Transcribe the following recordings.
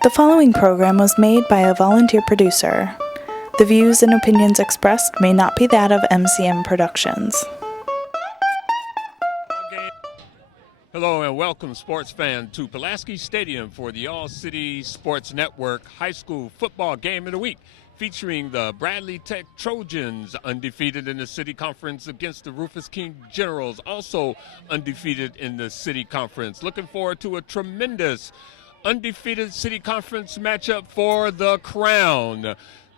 The following program was made by a volunteer producer. The views and opinions expressed may not be that of MCM Productions. Hello and welcome, sports fan, to Pulaski Stadium for the All-City Sports Network High School Football Game of the Week, featuring the Bradley Tech Trojans, undefeated in the City Conference, against the Rufus King Generals, also undefeated in the City Conference. Looking forward to a tremendous undefeated City Conference matchup for the crown.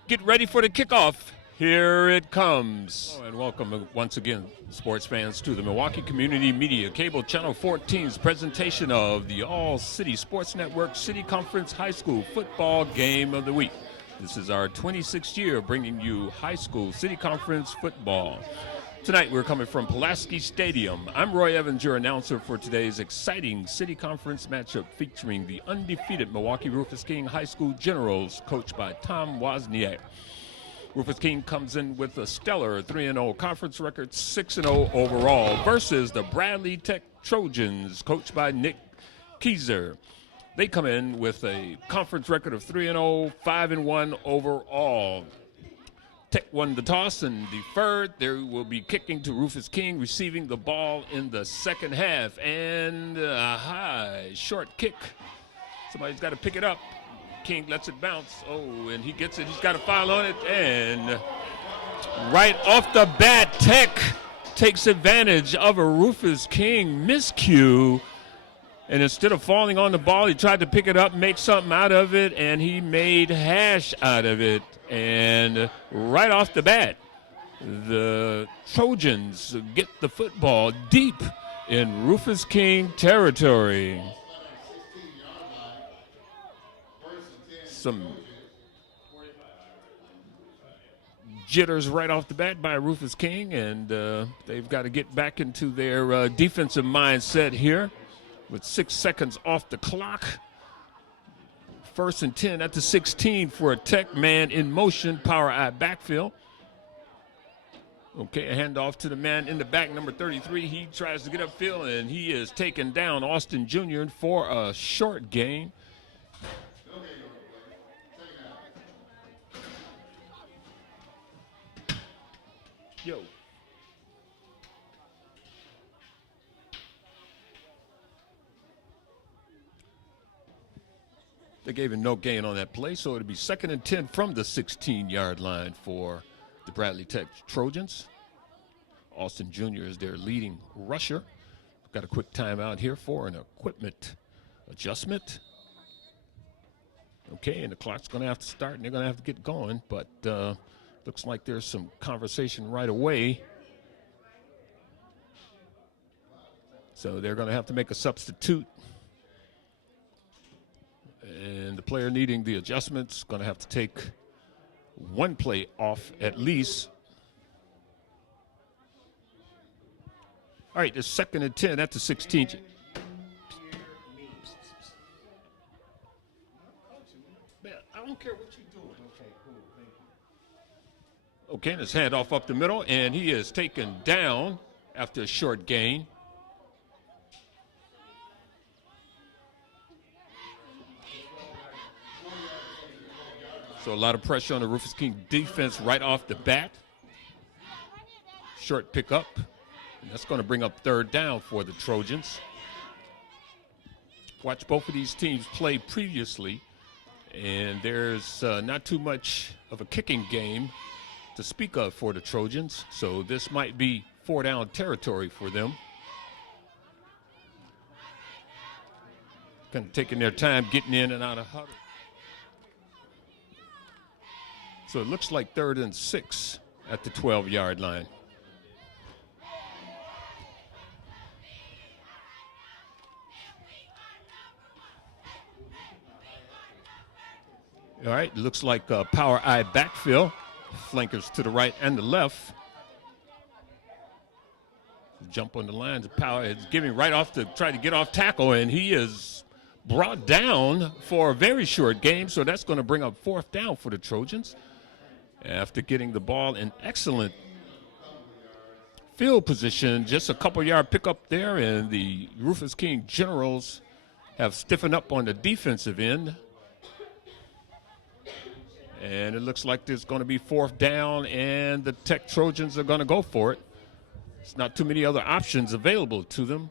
Get ready for the kickoff. Here it comes. And welcome once again, sports fans, to the Milwaukee Community Media Cable Channel 14's presentation of the All-City Sports Network City Conference High School Football Game of the Week. This is our 26th year bringing you high school City Conference football. Tonight we're coming from Pulaski Stadium. I'm Roy Evans, your announcer for today's exciting City Conference matchup featuring the undefeated Milwaukee Rufus King High School Generals, coached by Tom Wozniak. Rufus King comes in with a stellar 3-0 conference record, 6-0 overall, versus the Bradley Tech Trojans, coached by Nick Keyser. They come in with a conference record of 3-0, 5-1 overall. Tech won the toss and deferred. They will be kicking to Rufus King, receiving the ball in the second half. And a high, short kick. Somebody's got to pick it up. King lets it bounce. Oh, and he gets it. He's got a foul on it. And right off the bat, Tech takes advantage of a Rufus King miscue. And instead of falling on the ball, he tried to pick it up, make something out of it, and he made hash out of it. And right off the bat, the Trojans get the football deep in Rufus King territory. Some jitters right off the bat by Rufus King, and they've got to get back into their defensive mindset here with 6 seconds off the clock. 1st and 10 at the 16 for a Tech man in motion, power eye backfield. Okay, a handoff to the man in the back, number 33. He tries to get upfield, and he is taken down, Austin Jr., for a short gain. Yo. They gave him no gain on that play, so it'll be 2nd and 10 from the 16-yard line for the Bradley Tech Trojans. Austin Jr. is their leading rusher. Got a quick timeout here for an equipment adjustment. Okay, and the clock's going to have to start, and they're going to have to get going, but looks like there's some conversation right away. So they're going to have to make a substitute. And the player needing the adjustments going to have to take one play off at least. All right, it's 2nd and 10 at the 16th. Man, I don't care what you're doing. Okay, cool, thank you. Okay, and it's handoff up the middle, and he is taken down after a short gain. So a lot of pressure on the Rufus King defense right off the bat. Short pickup. And that's going to bring up 3rd down for the Trojans. Watch both of these teams play previously, and there's not too much of a kicking game to speak of for the Trojans. So this might be 4-down territory for them. Kind of taking their time getting in and out of huddle. So it looks like 3rd and 6 at the 12-yard line. All right, looks like a power eye backfield. Flankers to the right and the left. Jump on the line. The power is giving right off to try to get off tackle, and he is brought down for a very short game. So that's going to bring up 4th down for the Trojans. After getting the ball in excellent field position, just a couple-yard pickup there, and the Rufus King Generals have stiffened up on the defensive end. And it looks like there's going to be 4th down, and the Tech Trojans are going to go for it. There's not too many other options available to them.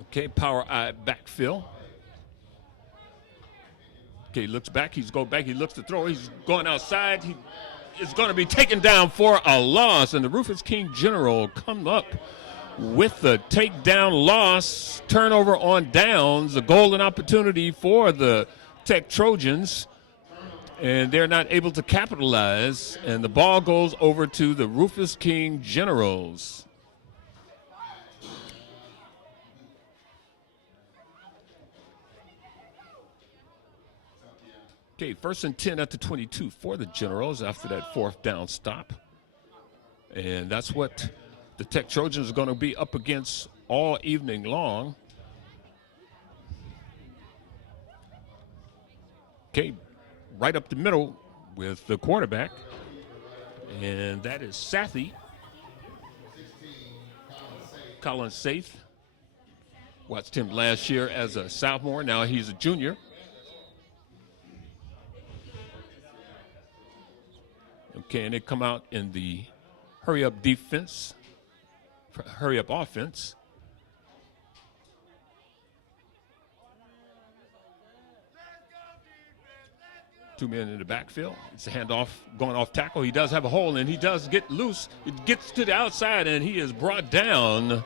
Okay, power eye backfill. Okay, he looks back. He's going back. He looks to throw. He's going outside. He is going to be taken down for a loss, and the Rufus King General come up with the takedown loss. Turnover on downs, a golden opportunity for the Tech Trojans, and they're not able to capitalize, and the ball goes over to the Rufus King Generals. Okay, 1st and 10 at the 22 for the Generals after that 4th down stop. And that's what the Tech Trojans are going to be up against all evening long. Okay, right up the middle with the quarterback. And that is Sathy. Colin Saith. Watched him last year as a sophomore. Now he's a junior. Okay, and they come out in the hurry-up defense, hurry-up offense. Two men in the backfield. It's a handoff going off tackle. He does have a hole, and he does get loose. It gets to the outside, and he is brought down.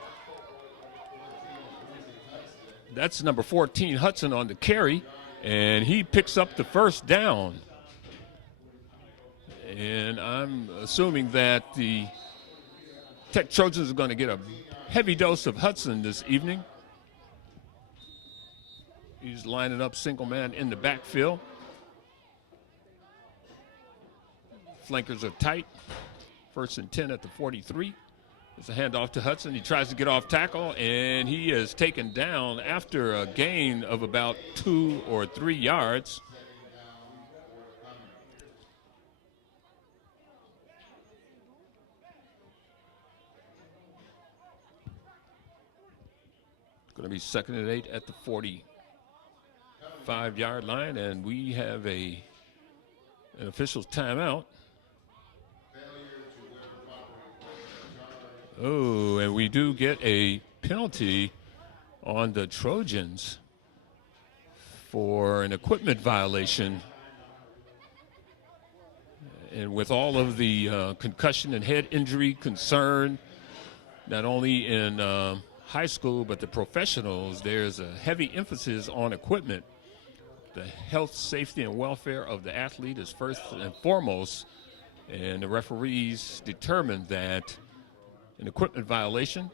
That's number 14, Hudson, on the carry, and he picks up the 1st down. And I'm assuming that the Tech Trojans are going to get a heavy dose of Hudson this evening. He's lining up single man in the backfield. Flankers are tight. 1st and 10 at the 43. It's a handoff to Hudson. He tries to get off tackle, and he is taken down after a gain of about 2 or 3 yards. Going to be 2nd and 8 at the 45-yard line, and we have an official's timeout. Oh, and we do get a penalty on the Trojans for an equipment violation. And with all of the concussion and head injury concern, not only in high school, but the professionals, there's a heavy emphasis on equipment. The health, safety, and welfare of the athlete is first and foremost, and the referees determined that an equipment violation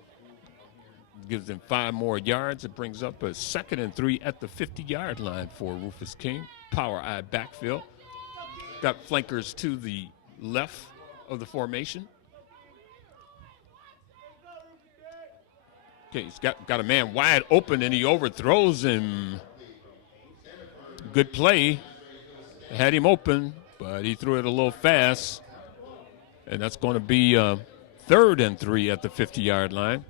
gives them 5 more yards. It brings up a 2nd and 3 at the 50-yard line for Rufus King. Power eye backfield. Got flankers to the left of the formation. Okay, he's got a man wide open, and he overthrows him. Good play. Had him open, but he threw it a little fast. And that's going to be 3rd and 3 at the 50-yard line.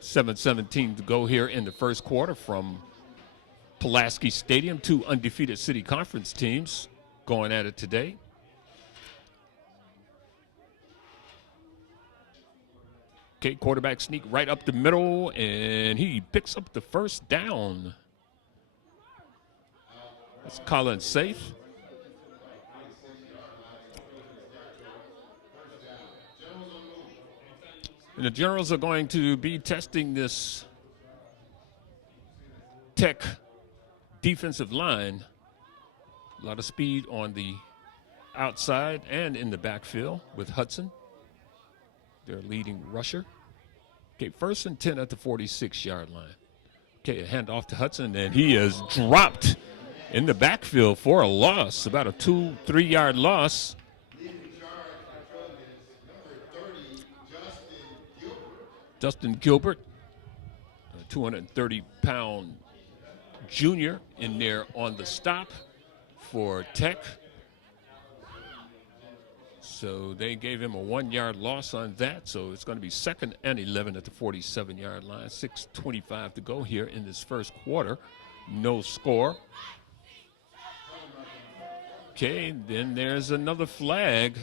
7:17 to go here in the 1st quarter from Pulaski Stadium. 2 undefeated city conference teams going at it today. Okay, quarterback sneak right up the middle, and he picks up the 1st down. That's Colin Saith. And the Generals are going to be testing this Tech defensive line. A lot of speed on the outside and in the backfield with Hudson, their leading rusher. Okay, 1st and 10 at the 46-yard line. Okay, a handoff to Hudson, and he is dropped in the backfield for a loss, about a 2-3 yard loss. Justin Gilbert, a 230-pound junior in there on the stop for Tech. So they gave him a 1-yard loss on that. So it's going to be 2nd and 11 at the 47-yard line. 6:25 to go here in this first quarter. No score. Okay, then there's another flag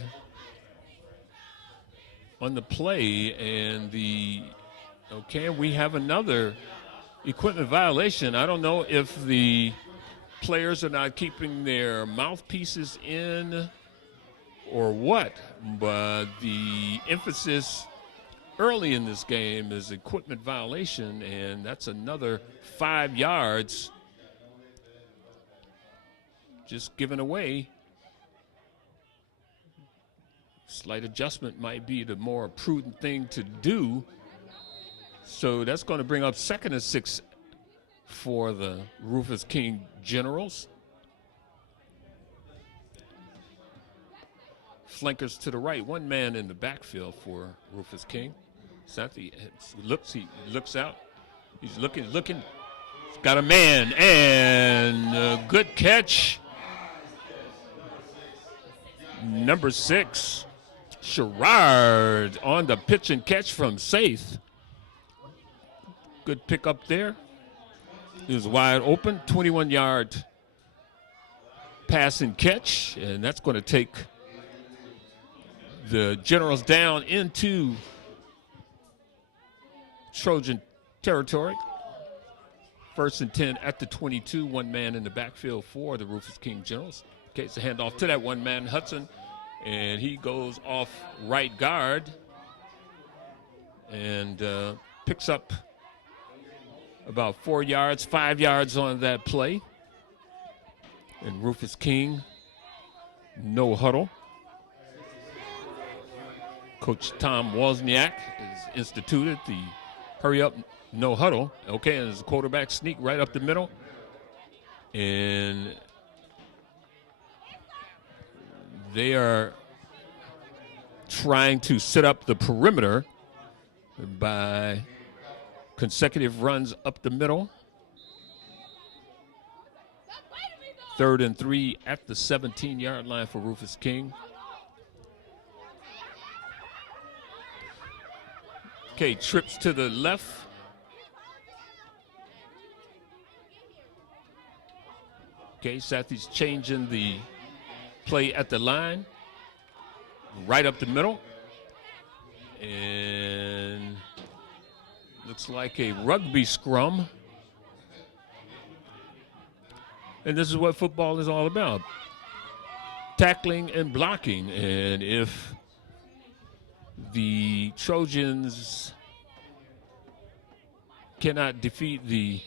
on the play, and we have another equipment violation. I don't know if the players are not keeping their mouthpieces in or what, but the emphasis early in this game is equipment violation, and that's another 5 yards just given away. Slight adjustment might be the more prudent thing to do. So that's going to bring up 2nd and 6 for the Rufus King Generals. Flankers to the right, one man in the backfield for Rufus King. Santi looks out. He's looking. He's got a man, and a good catch. Number 6, Sherrard on the pitch and catch from Saith. Good pick up there. He was wide open, 21-yard pass and catch, and that's going to take the Generals down into Trojan territory. 1st and 10 at the 22, one man in the backfield for the Rufus King Generals. Okay, it's a handoff to that one man, Hudson, and he goes off right guard and picks up about 4 yards, 5 yards on that play. And Rufus King, no huddle. Coach Tom Wozniak has instituted the hurry up, no huddle. Okay, and there's a quarterback sneak right up the middle. And they are trying to set up the perimeter by consecutive runs up the middle. 3rd and 3 at the 17-yard line for Rufus King. Okay, trips to the left. Okay, Sathy's changing the play at the line. Right up the middle. And looks like a rugby scrum. And this is what football is all about. Tackling and blocking. And if the Trojans cannot defeat the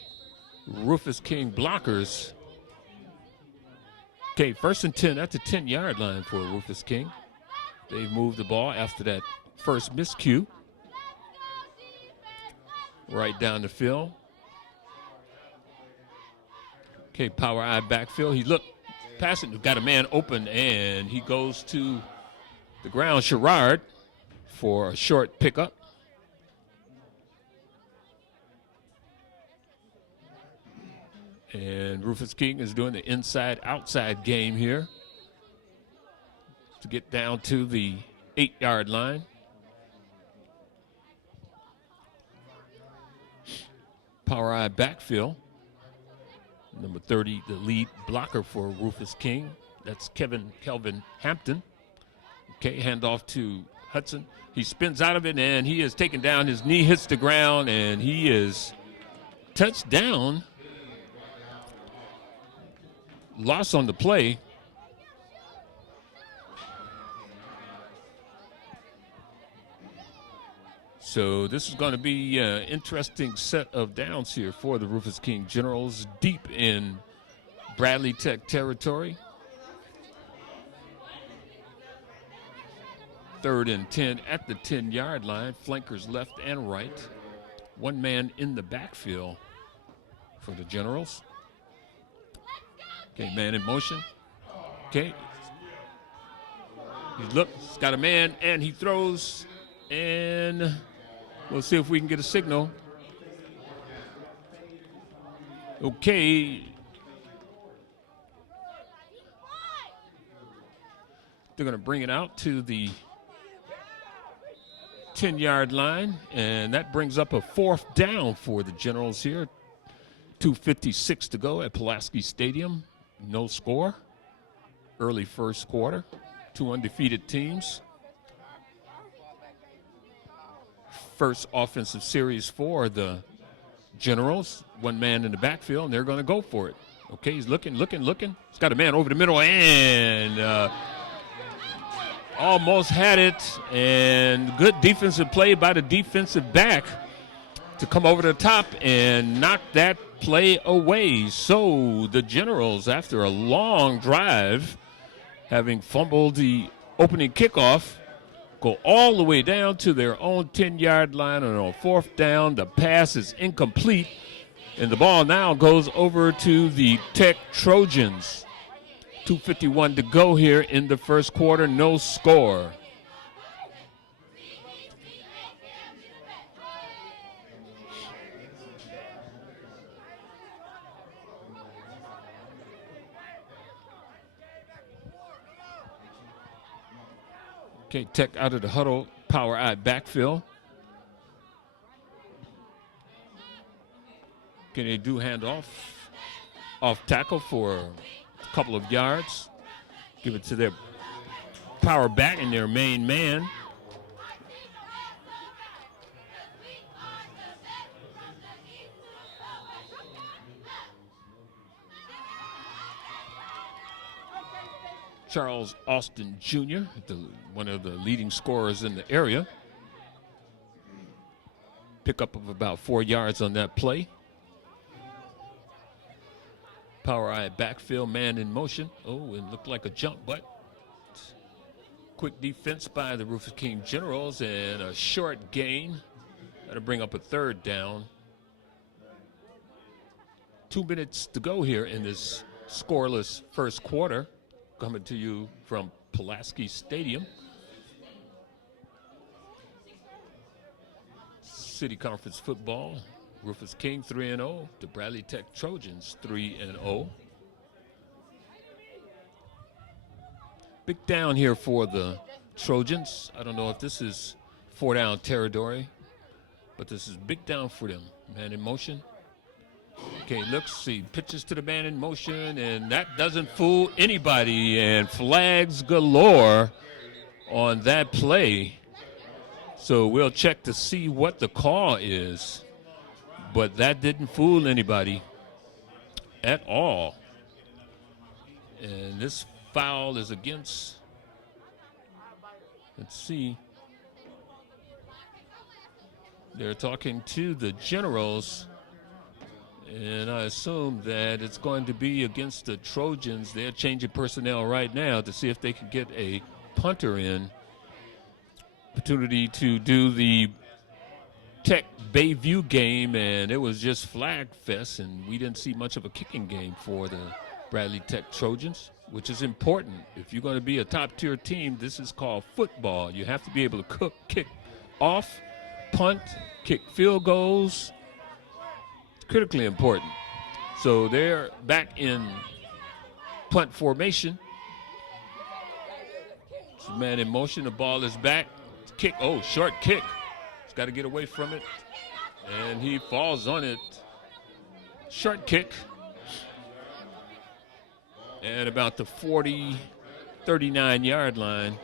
Rufus King blockers. Okay, 1st and 10 at the 10-yard line for Rufus King. They've moved the ball after that first miscue. Right down the field. Okay, power eye backfield. He looked, passing, got a man open, and he goes to the ground. Sherrard for a short pickup. And Rufus King is doing the inside-outside game here to get down to the 8-yard line. Power eye backfield. Number 30, the lead blocker for Rufus King. That's Kelvin Hampton. Okay, handoff to Hudson. He spins out of it, and he is taken down. His knee hits the ground, and he is touched down. Loss on the play. So this is going to be an interesting set of downs here for the Rufus King Generals, deep in Bradley Tech territory. 3rd and 10 at the 10-yard line. Flankers left and right. One man in the backfield for the Generals. Okay, man in motion. Okay. He's got a man, and he throws, and we'll see if we can get a signal. Okay. They're going to bring it out to the 10-yard line, and that brings up a 4th down for the Generals here. 2:56 to go at Pulaski Stadium. No score. Early first quarter. 2 undefeated teams. First offensive series for the Generals. 1 man in the backfield, and they're going to go for it. Okay, he's looking. He's got a man over the middle, and almost had it. And good defensive play by the defensive back to come over the top and knock that play away. So the Generals, after a long drive, having fumbled the opening kickoff, go all the way down to their own 10-yard line. And on 4th down, the pass is incomplete, and the ball now goes over to the Tech Trojans. 2:51 to go here in the first quarter. No score. Okay, Tech out of the huddle, power I backfield. Okay, they do hand off tackle for a couple of yards. Give it to their power back and their main man. Charles Austin Jr., one of the leading scorers in the area. Pickup of about 4 yards on that play. Power I backfield, man in motion. Oh, it looked like a jump, but quick defense by the Rufus King Generals and a short gain. That'll bring up a 3rd down. 2 minutes to go here in this scoreless first quarter. Coming to you from Pulaski Stadium. City Conference football. Rufus King 3-0. The Bradley Tech Trojans 3-0. Big down here for the Trojans. I don't know if this is 4-down territory, but this is big down for them. Man in motion. Okay, looks, he pitches to the man in motion, and that doesn't fool anybody, and flags galore on that play. So we'll check to see what the call is, but that didn't fool anybody at all. And this foul is against, let's see, they're talking to the Generals. And I assume that it's going to be against the Trojans. They're changing personnel right now to see if they can get a punter in. Opportunity to do the Tech Bayview game, and it was just flag fest, and we didn't see much of a kicking game for the Bradley Tech Trojans, which is important. If you're going to be a top-tier team, this is called football. You have to be able to kick off, punt, kick field goals. Critically important. So they're back in punt formation. Man in motion, the ball is back. Kick, oh, short kick. He's got to get away from it. And he falls on it. Short kick. At about the 39-yard line.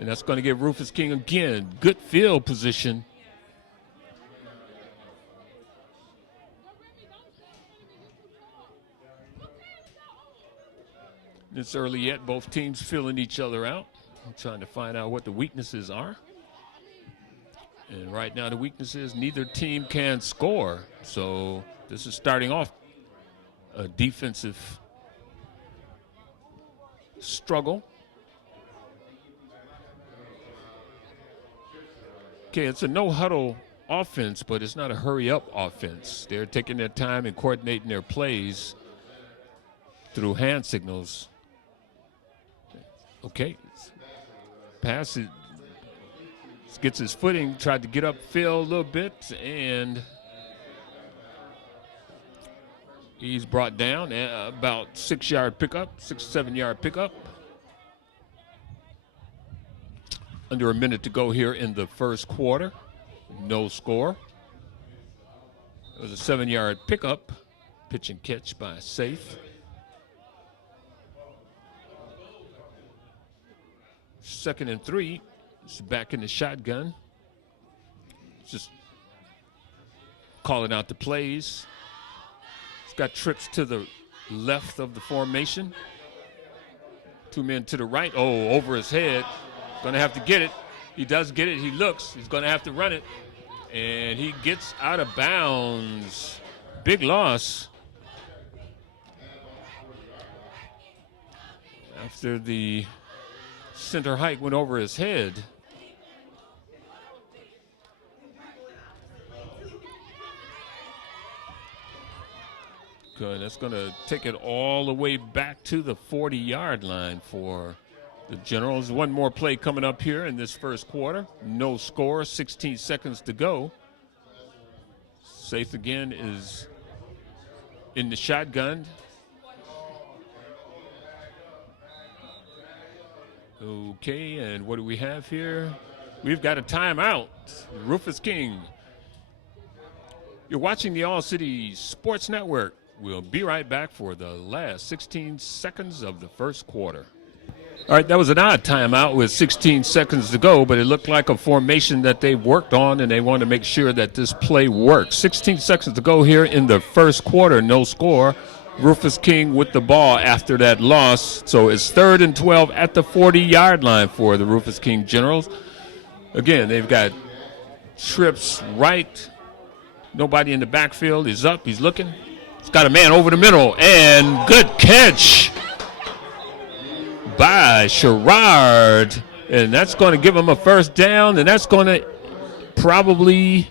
And that's going to give Rufus King again good field position. It's early yet, both teams filling each other out. I'm trying to find out what the weaknesses are. And right now the weakness is neither team can score. So this is starting off a defensive struggle. Okay, it's a no-huddle offense, but it's not a hurry-up offense. They're taking their time and coordinating their plays through hand signals. Okay, pass it, gets his footing, tried to get upfield a little bit, and he's brought down about 6-yard pickup, 6-7 yard pickup. Under a minute to go here in the first quarter. No score. It was a 7-yard pickup. Pitch and catch by Safe. Second and 3. It's back in the shotgun. Just calling out the plays. He's got trips to the left of the formation. 2 men to the right. Oh, over his head. Going to have to get it. He does get it. He looks. He's going to have to run it. And he gets out of bounds. Big loss. After the center height went over his head. Good. That's going to take it all the way back to the 40-yard line for the Generals. One more play coming up here in this first quarter. No score, 16 seconds to go. Safe again is in the shotgun. Okay, and what do we have here? We've got a timeout. Rufus King. You're watching the All-City Sports Network. We'll be right back for the last 16 seconds of the first quarter. All right, that was an odd timeout with 16 seconds to go, but it looked like a formation that they worked on, and they wanted to make sure that this play works. 16 seconds to go here in the first quarter, no score. Rufus King with the ball after that loss. So it's 3rd and 12 at the 40-yard line for the Rufus King Generals. Again, they've got trips right. Nobody in the backfield. He's up. He's looking. He's got a man over the middle. And good catch by Sherrard. And that's going to give him a first down. And that's going to probably...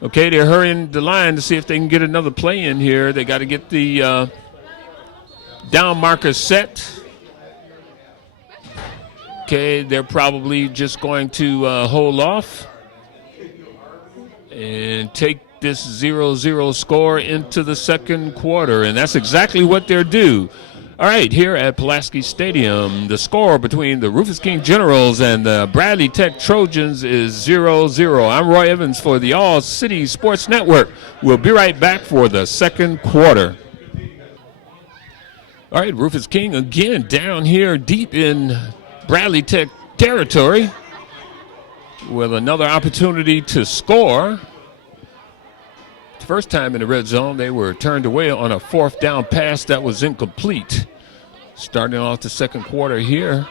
Okay, they're hurrying the line to see if they can get another play in here. They got to get the down marker set. Okay, they're probably just going to hold off and take this 0-0 score into the second quarter, and that's exactly what they're due. All right, here at Pulaski Stadium, the score between the Rufus King Generals and the Bradley Tech Trojans is 0-0. I'm Roy Evans for the All-City Sports Network. We'll be right back for the second quarter. All right, Rufus King again down here deep in Bradley Tech territory with another opportunity to score. First time in the red zone, they were turned away on a 4th down pass that was incomplete. Starting off the second quarter here,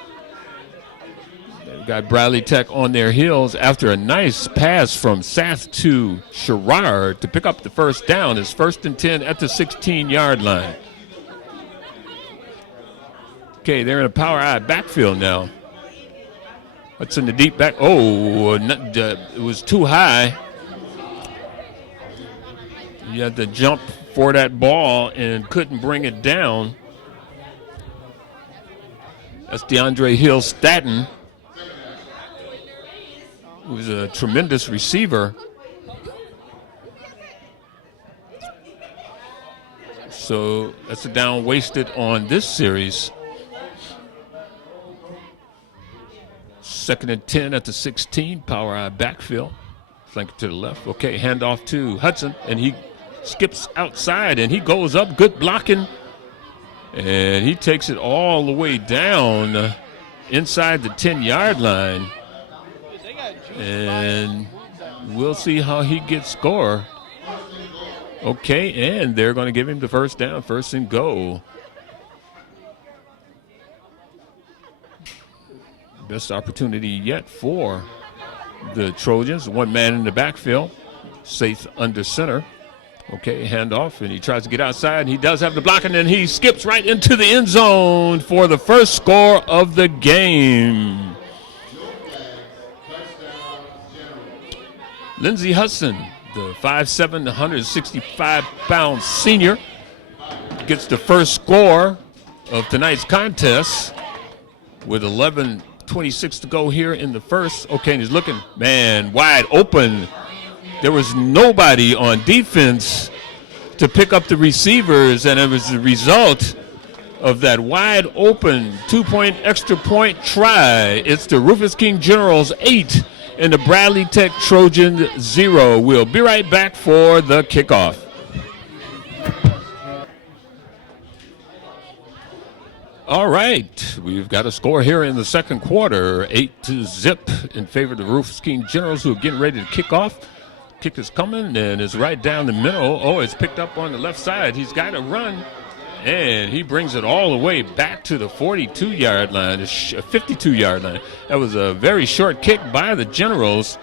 they've got Bradley Tech on their heels after a nice pass from Sath to Sherrard to pick up the first down. It's 1st and 10 at the 16-yard line. Okay, they're in a power I backfield now. What's in the deep back? Oh, it was too high. You had to jump for that ball and couldn't bring it down. That's DeAndre Hill-Staton, who's a tremendous receiver. So that's a down wasted on this series. 2nd and 10 at the 16, power I backfield. Flank to the left. Okay, handoff to Hudson, and he skips outside, and he goes up. Good blocking. And he takes it all the way down inside the 10-yard line. And we'll see how he gets score. Okay, and they're going to give him the first down, 1st and goal. Best opportunity yet for the Trojans. One man in the backfield, Safe under center. Okay, handoff, and he tries to get outside, and he does have the blocking, and he skips right into the end zone for the first score of the game. Lindsey Hudson, the 5'7", 165-pound senior, gets the first score of tonight's contest with 11:26 to go here in the first. Okay, and he's looking, man, wide open. There was nobody on defense to pick up the receivers, and as a result, of that wide open 2-point extra point try. It's the Rufus King Generals 8 and the Bradley Tech Trojans 0. We'll be right back for the kickoff. All right, we've got a score here in the second quarter, 8-0 in favor of the Rufus King Generals, who are getting ready to kick off. Kick is coming and is right down the middle. Oh, it's picked up on the left side. He's got to run, and he brings it all the way back to the 42-yard line, the 52-yard line. That was a very short kick by the Generals,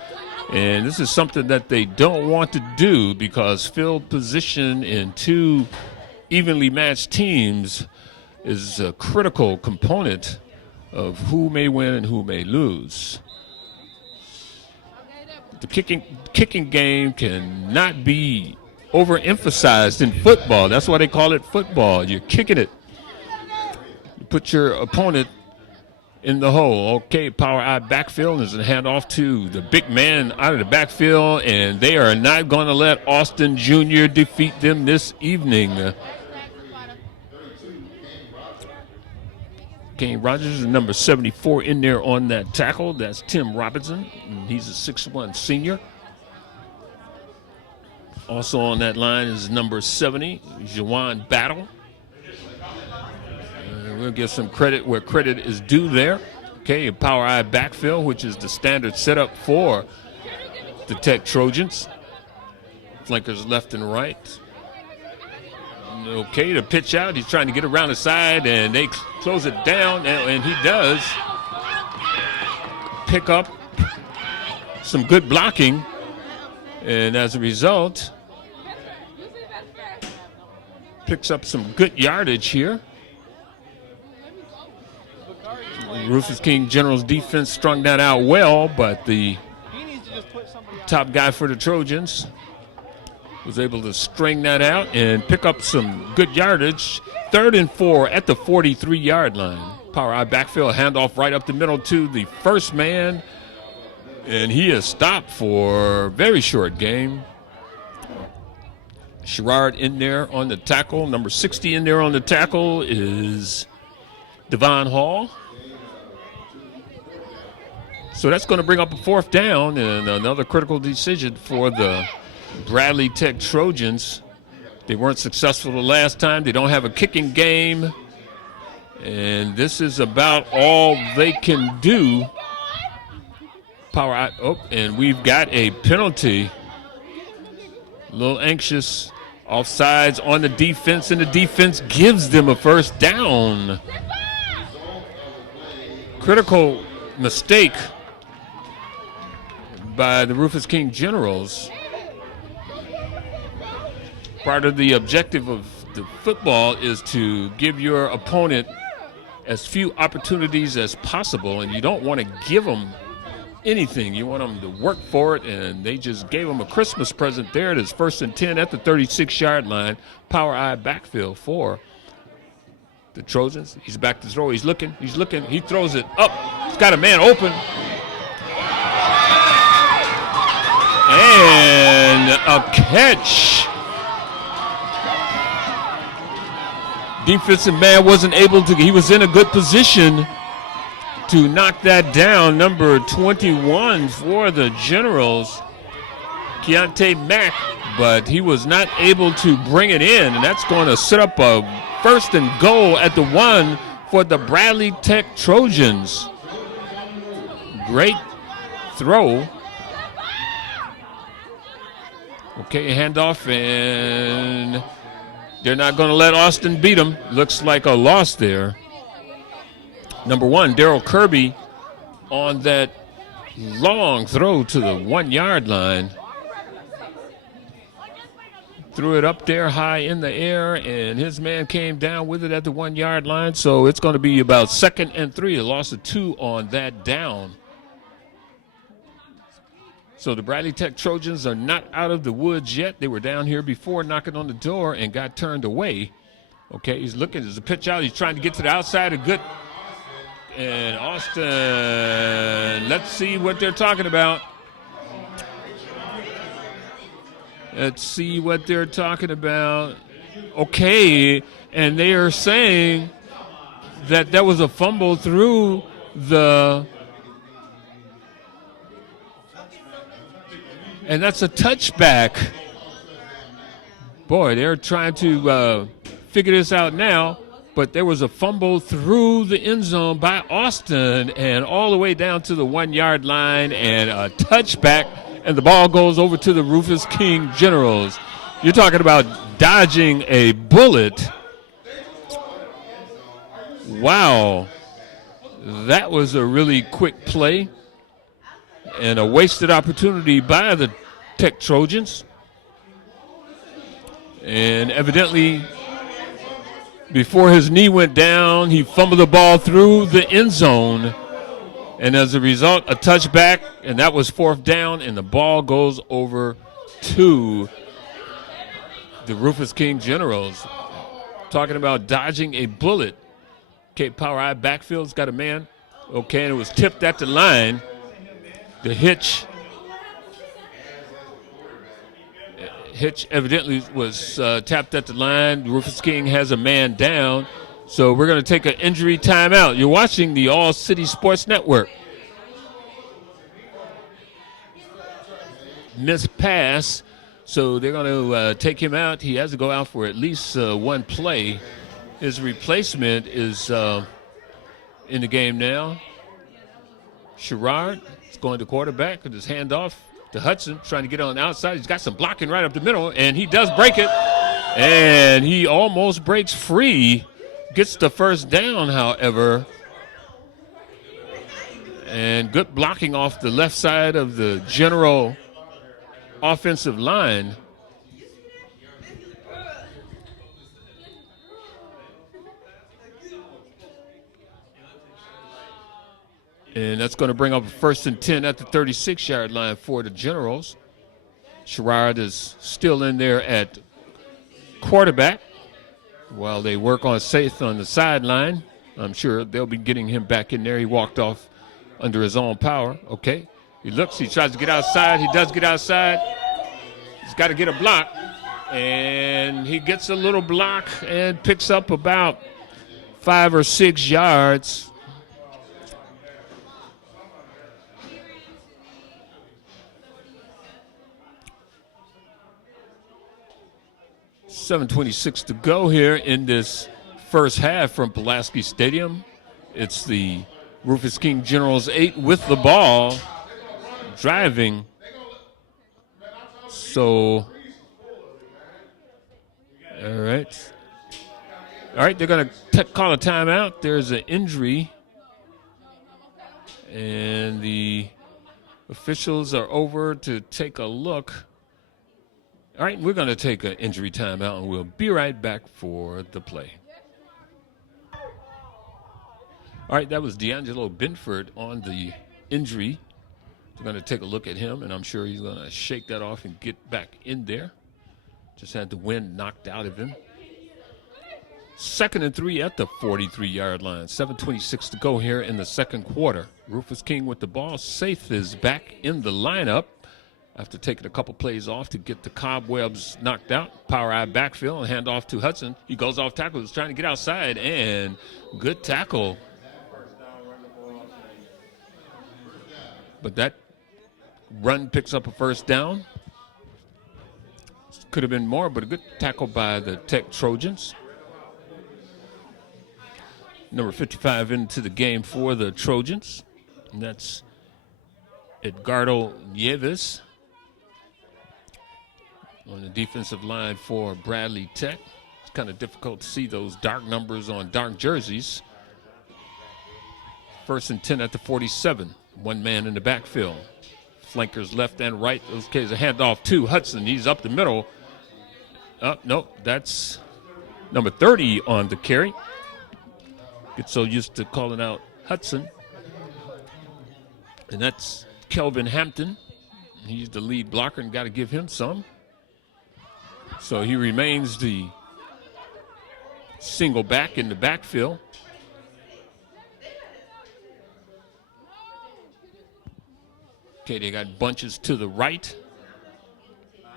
and this is something that they don't want to do because field position in two evenly matched teams is a critical component of who may win and who may lose. The kicking game cannot be overemphasized in football. That's why they call it football. You're kicking it. You put your opponent in the hole. Okay, power I backfield is a handoff to the big man out of the backfield, and they are not going to let Austin Jr. defeat them this evening. Kane Rogers is number 74 in there on that tackle. That's Tim Robinson. He's a 6'1 senior. Also on that line is number 70, Jawan Battle. We'll give some credit where credit is due there. Okay, a power I backfield, which is the standard setup for the Tech Trojans. Flankers left and right. Okay, the pitch out. He's trying to get around the side, and they close it down, and he does pick up some good blocking, and as a result, picks up some good yardage here. Rufus King General's defense strung that out well, but the top guy for the Trojans was able to string that out and pick up some good yardage. 3rd and 4 at the 43-yard line. Power I backfield, handoff right up the middle to the first man, and he is stopped for a very short game. Sherrard in there on the tackle. Number 60 in there on the tackle is Devon Hall. So that's going to bring up a 4th down and another critical decision for the Bradley Tech Trojans. They weren't successful the last time. They don't have a kicking game, and this is about all they can do. Power out. Oh, and we've got a penalty. A little anxious. Offsides on the defense, and the defense gives them a 1st down. Critical mistake by the Rufus King Generals. Part of the objective of the football is to give your opponent as few opportunities as possible, and you don't want to give them anything. You want them to work for it, and they just gave them a Christmas present there. It is 1st and 10 at the 36-yard line. Power I backfield for the Trojans. He's back to throw. He's looking. He throws it up. He's got a man open. And a catch. Defensive man wasn't able to, he was in a good position to knock that down. Number 21 for the Generals, Keontae Mack, but he was not able to bring it in, and that's going to set up a 1st and goal at the 1 for the Bradley Tech Trojans. Great throw. Okay, handoff, and they're not going to let Austin beat them. Looks like a loss there. Number 1, Daryl Kirby on that long throw to the 1-yard line. Threw it up there high in the air, and his man came down with it at the 1-yard line. So it's going to be about 2nd and 3. A loss of 2 on that down. So the Bradley Tech Trojans are not out of the woods yet. They were down here before, knocking on the door, and got turned away. Okay, he's looking. There's a pitch out. He's trying to get to the outside. A good. And Austin, let's see what they're talking about. Let's see what they're talking about. Okay, and they are saying that was a fumble through the, and that's a touchback. Boy, they're trying to figure this out now, but there was a fumble through the end zone by Austin and all the way down to the 1 yard line and a touchback, and the ball goes over to the Rufus King Generals. You're talking about dodging a bullet. Wow. That was a really quick play and a wasted opportunity by the Tech Trojans. And evidently, before his knee went down, he fumbled the ball through the end zone. And as a result, a touchback, and that was 4th down, and the ball goes over to the Rufus King Generals. Talking about dodging a bullet. Okay, power eye backfield's got a man. Okay, and it was tipped at the line. The hitch evidently was tapped at the line. Rufus King has a man down. So we're going to take an injury timeout. You're watching the All City Sports Network. Missed pass. So they're going to take him out. He has to go out for at least one play. His replacement is in the game now. Sherrard is going to quarterback with his handoff to Hudson, trying to get on the outside. He's got some blocking right up the middle, and he does break it. And he almost breaks free. Gets the first down, however. And good blocking off the left side of the general offensive line. And that's going to bring up a 1st and 10 at the 36-yard line for the Generals. Sherrard is still in there at quarterback while they work on Saith on the sideline. I'm sure they'll be getting him back in there. He walked off under his own power. Okay. He looks, he tries to get outside. He does get outside. He's got to get a block. And he gets a little block and picks up about 5 or 6 yards. .26 to go here in this first half from Pulaski Stadium. It's the Rufus King Generals 8 with the ball, driving. So, all right, they're going to call a timeout. There's an injury, and the officials are over to take a look. All right, we're going to take an injury timeout, and we'll be right back for the play. All right, that was D'Angelo Benford on the injury. We're going to take a look at him, and I'm sure he's going to shake that off and get back in there. Just had the wind knocked out of him. 2nd and 3 at the 43-yard line. 7:26 to go here in the second quarter. Rufus King with the ball. Saith is back in the lineup after taking a couple plays off to get the cobwebs knocked out. Power eye backfield and hand off to Hudson. He goes off tackle. He's trying to get outside, and good tackle. But that run picks up a 1st down. Could have been more, but a good tackle by the Tech Trojans. Number 55 into the game for the Trojans. And that's Edgardo Nieves on the defensive line for Bradley Tech. It's kind of difficult to see those dark numbers on dark jerseys. 1st and 10 at the 47. One man in the backfield. Flankers left and right. Okay, there's a handoff to Hudson. He's up the middle. No, that's number 30 on the carry. Get so used to calling out Hudson. And that's Kelvin Hampton. He's the lead blocker and got to give him some. So he remains the single back in the backfield. Okay, they got bunches to the right.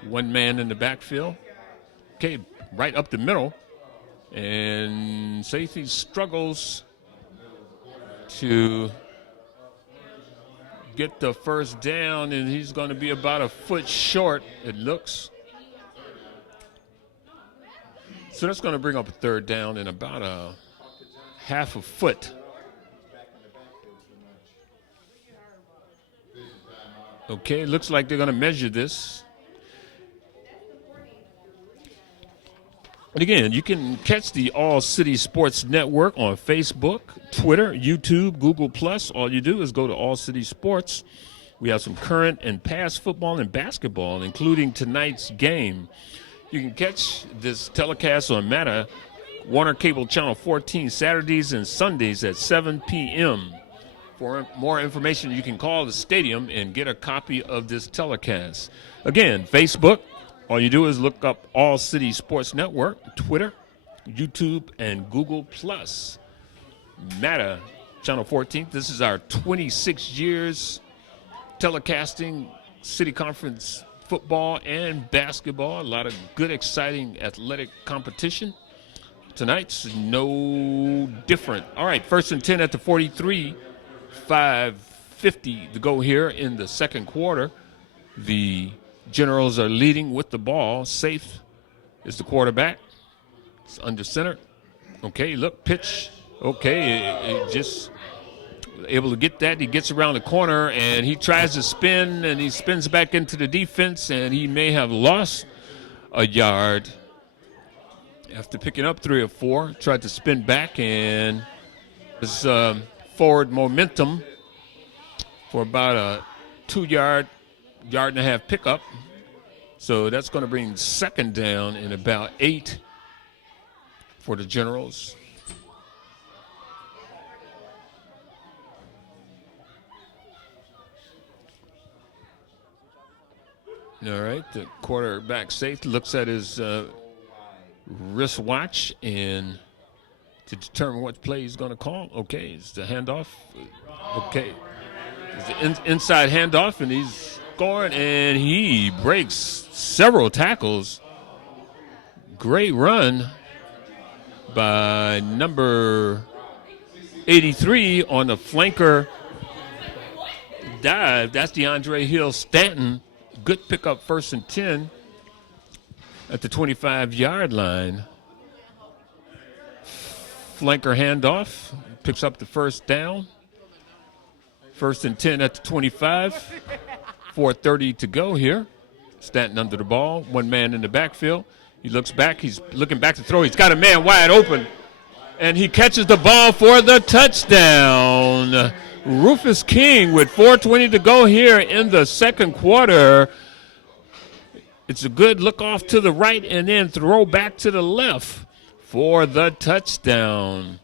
One man in the backfield. Okay, right up the middle. And safety struggles to get the first down, and he's going to be about a foot short, it looks. So that's going to bring up a third down and about a half a foot. Okay, looks like they're going to measure this. And again, you can catch the All City Sports Network on Facebook, Twitter, YouTube, Google+. All you do is go to All City Sports. We have some current and past football and basketball, including tonight's game. You can catch this telecast on Meta, Warner Cable Channel 14, Saturdays and Sundays at 7 p.m. For more information, you can call the stadium and get a copy of this telecast. Again, Facebook. All you do is look up All City Sports Network, Twitter, YouTube, and Google+. Meta, Channel 14. This is our 26 years telecasting City Conference football and basketball. A lot of good, exciting athletic competition. Tonight's no different. All right, first and 10 at the 43. 5:50 to go here in the second quarter. The Generals are leading with the ball. Safe is the quarterback. It's under center. Okay, look, pitch. Okay, it just able to get that. He gets around the corner, and he tries to spin, and he spins back into the defense, and he may have lost a yard after picking up 3 or 4. Tried to spin back, and his forward momentum for about a 2-yard, yard and a half pickup. So that's going to bring second down and about 8 for the Generals. All right, the quarterback safe looks at his wristwatch and to determine what play he's going to call. Okay, it's the handoff. Okay, it's the inside handoff, and he's scoring, and he breaks several tackles. Great run by number 83 on the flanker dive. That's DeAndre Hill-Stanton. Good pickup, first and 10 at the 25-yard line. Flanker handoff, picks up the first down. First and 10 at the 25. 4:30 to go here. Stanton under the ball, one man in the backfield. He looks back, he's looking back to throw. He's got a man wide open, and he catches the ball for the touchdown. Rufus King with 4:20 to go here in the second quarter. It's a good look off to the right and then throw back to the left for the touchdown.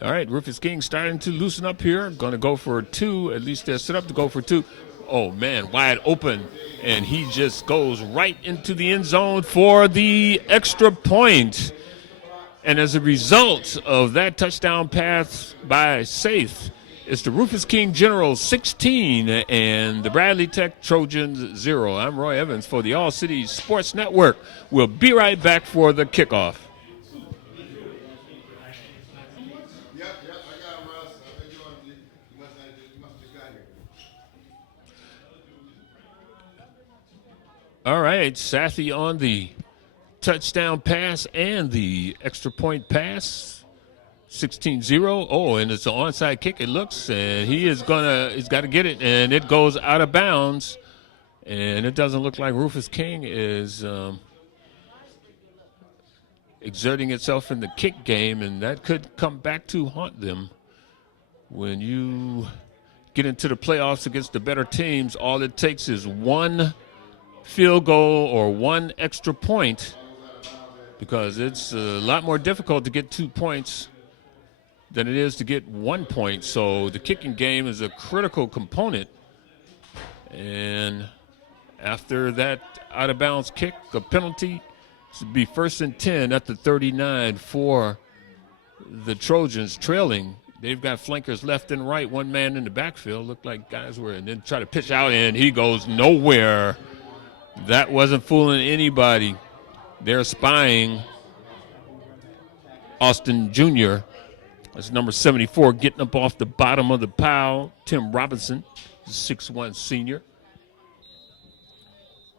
All right, Rufus King starting to loosen up here. Going to go for 2. At least they're set up to go for 2. Oh, man, wide open. And he just goes right into the end zone for the extra point. And as a result of that touchdown pass by Safe, it's the Rufus King Generals 16 and the Bradley Tech Trojans 0. I'm Roy Evans for the All City Sports Network. We'll be right back for the kickoff. All right, Safi on the touchdown pass and the extra point pass. 16-0. Oh, and it's an onside kick, it looks, and he's got to get it, and it goes out of bounds. And it doesn't look like Rufus King is exerting itself in the kick game, and that could come back to haunt them. When you get into the playoffs against the better teams, all it takes is one field goal or one extra point, because it's a lot more difficult to get 2 points than it is to get 1 point. So the kicking game is a critical component. And after that out-of-bounds kick, a penalty, it should be first and 10 at the 39 for the Trojans trailing. They've got flankers left and right, one man in the backfield. Looked like guys were, and then try to pitch out, and he goes nowhere. That wasn't fooling anybody. They're spying Austin Jr. That's number 74, getting up off the bottom of the pile. Tim Robinson, 6'1" senior.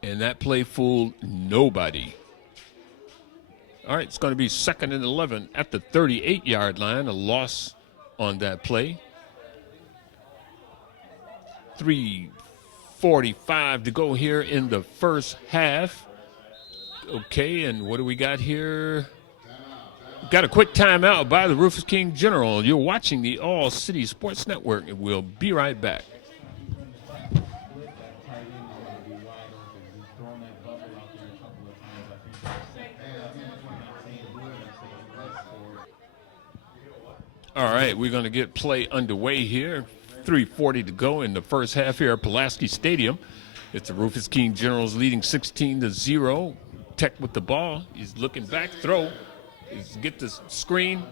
And that play fooled nobody. All right, it's going to be 2nd and 11 at the 38-yard line. A loss on that play. 3:45 to go here in the first half. Okay, and what do we got here? Got a quick timeout by the Rufus King General. You're watching the All City Sports Network, and we'll be right back. All right, we're going to get play underway here. 3:40 to go in the first half here at Pulaski Stadium. It's the Rufus King Generals leading 16-0. Tech with the ball. He's looking back, throw. He's get the screen.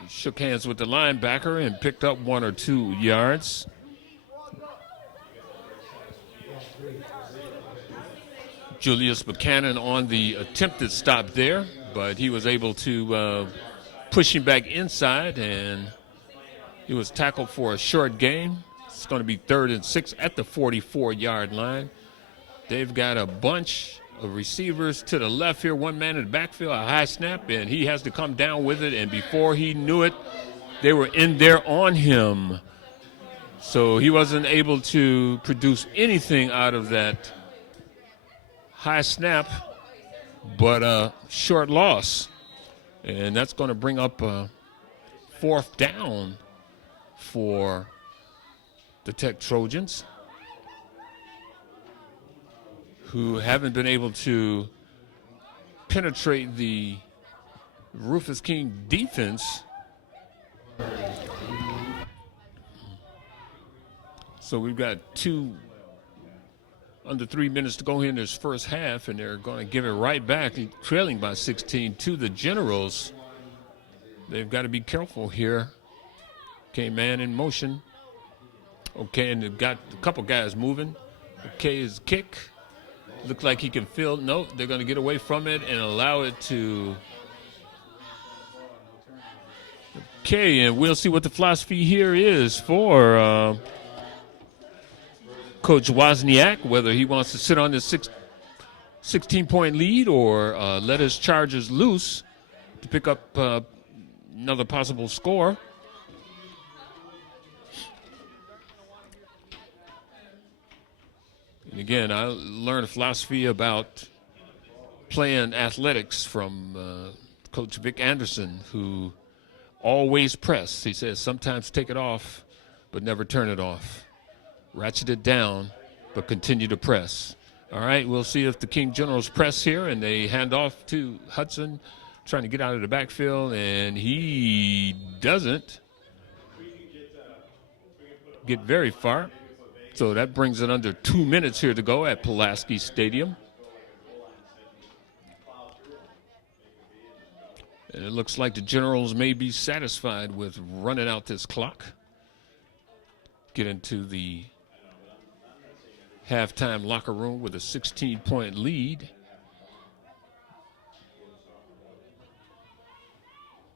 He shook hands with the linebacker and picked up 1 or 2 yards. Julius Buchanan on the attempted stop there, but he was able to push him back inside, and he was tackled for a short gain. It's going to be 3rd and 6 at the 44-yard line. They've got a bunch of receivers to the left here, one man in the backfield, a high snap, and he has to come down with it, and before he knew it, they were in there on him. So he wasn't able to produce anything out of that high snap, but a short loss. And that's going to bring up a 4th down for the Tech Trojans, who haven't been able to penetrate the Rufus King defense. So we've got under 3 minutes to go here in this first half, and they're going to give it right back, trailing by 16 to the Generals. They've got to be careful here. Okay, man in motion. Okay, and they've got a couple guys moving. Okay, his kick. Looks like he can field. No, they're going to get away from it and allow it to. Okay, and we'll see what the philosophy here is for Coach Wozniak, whether he wants to sit on this 16-point lead or let his Chargers loose to pick up another possible score. And again, I learned a philosophy about playing athletics from Coach Vic Anderson, who always press. He says sometimes take it off, but never turn it off. Ratchet it down, but continue to press. All right, we'll see if the King Generals press here, and they hand off to Hudson, trying to get out of the backfield, and he doesn't get very far. So that brings it under 2 minutes here to go at Pulaski Stadium. And it looks like the Generals may be satisfied with running out this clock. Get into the halftime locker room with a 16-point lead.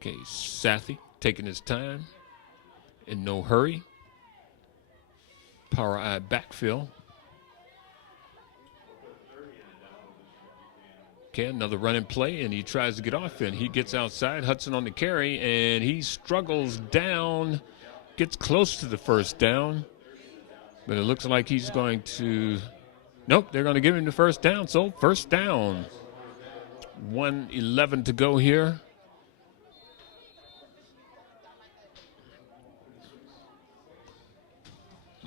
Okay, Sathy taking his time, in no hurry. Power eye backfill. Okay, another running play, and he tries to get off, and he gets outside. Hudson on the carry, and he struggles down, gets close to the first down. But it looks like he's going to, nope, they're going to give him the first down. So first down, 1:11 to go here.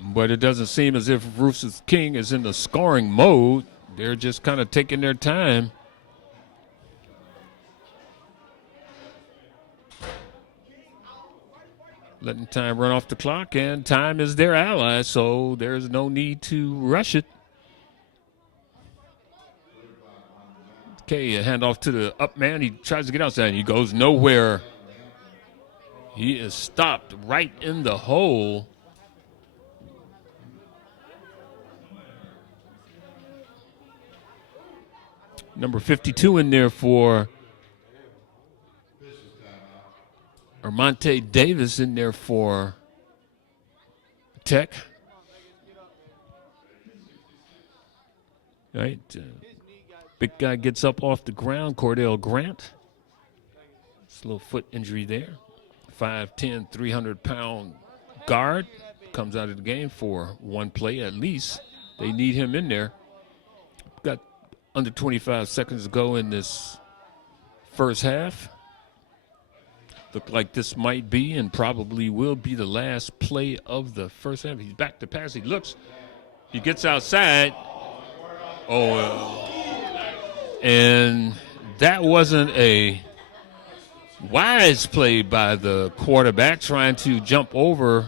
But it doesn't seem as if Rufus King is in the scoring mode. They're just kind of taking their time. Letting time run off the clock, and time is their ally, so there's no need to rush it. Okay, a handoff to the up man. He tries to get outside, and he goes nowhere. He is stopped right in the hole. Number 52 in there for Armonte Davis in there for Tech. Right. Big guy gets up off the ground, Cordell Grant. It's a little foot injury there. 5'10", 300-pound guard comes out of the game for one play at least. They need him in there. Got under 25 seconds to go in this first half. Look like this might be and probably will be the last play of the first half. He's back to pass. He looks. He gets outside. And that wasn't a wise play by the quarterback, trying to jump over,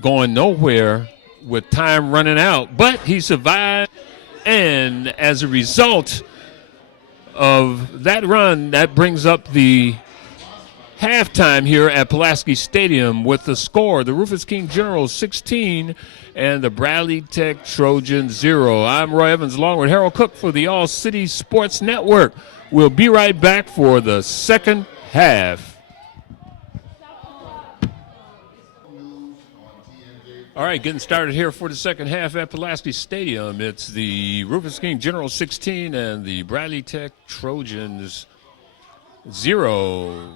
going nowhere with time running out. But he survived, and as a result of that run, that brings up the halftime here at Pulaski Stadium with the score: the Rufus King Generals 16 and the Bradley Tech Trojans 0. I'm Roy Evans along with Harold Cook for the All City Sports Network. We'll be right back for the second half. All right, getting started here for the second half at Pulaski Stadium. It's the Rufus King Generals 16 and the Bradley Tech Trojans 0.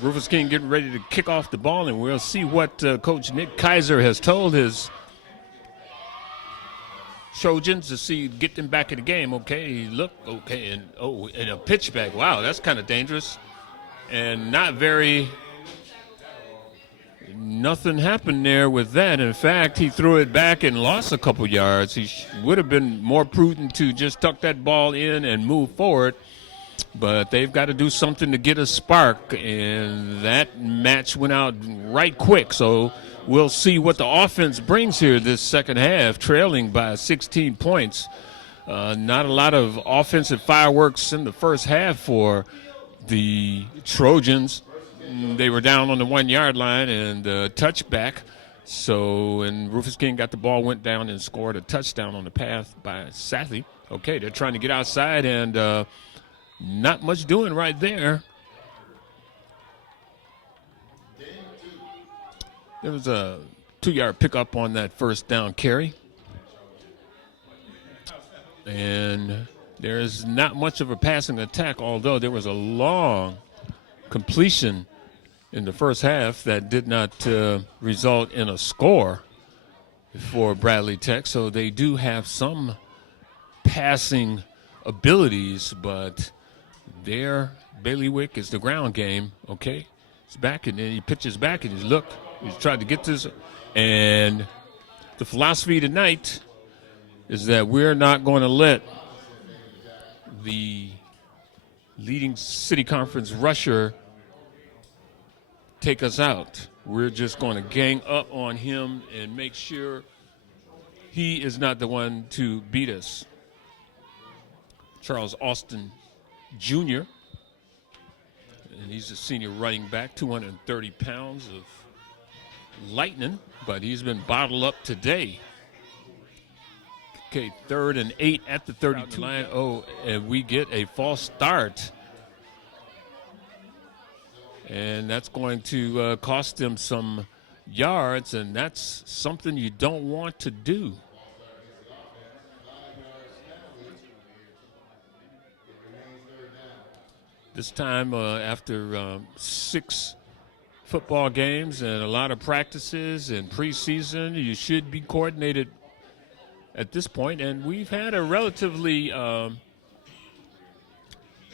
Rufus King getting ready to kick off the ball, and we'll see what Coach Nick Kaiser has told his Trojans to see, get them back in the game. Okay, look, okay, and a pitch back. Wow, that's kind of dangerous. And nothing happened there with that. In fact, he threw it back and lost a couple yards. He would have been more prudent to just tuck that ball in and move forward. But they've got to do something to get a spark, and that match went out right quick. So we'll see what the offense brings here this second half, trailing by 16 points. Not a lot of offensive fireworks in the first half for the Trojans. They were down on the 1 yard line and touchback. So, and Rufus King got the ball, went down and scored a touchdown on the pass by Sathy. Okay, they're trying to get outside, and not much doing right there. There was a 2-yard pickup on that first down carry. And there is not much of a passing attack, although there was a long completion in the first half that did not result in a score for Bradley Tech. So they do have some passing abilities, but their bailiwick is the ground game. Okay, he's back, and then he pitches back, and he's trying to get this. And the philosophy tonight is that we're not going to let the leading city conference rusher take us out. We're just going to gang up on him and make sure he is not the one to beat us. Charles Austin Jr., and he's a senior running back, 230 pounds of lightning, but he's been bottled up today. Okay, 3rd and 8 at the 32 line. And we get a false start. And that's going to cost them some yards, and that's something you don't want to do. This time, after 6 football games and a lot of practices and preseason, you should be coordinated at this point. And we've had a relatively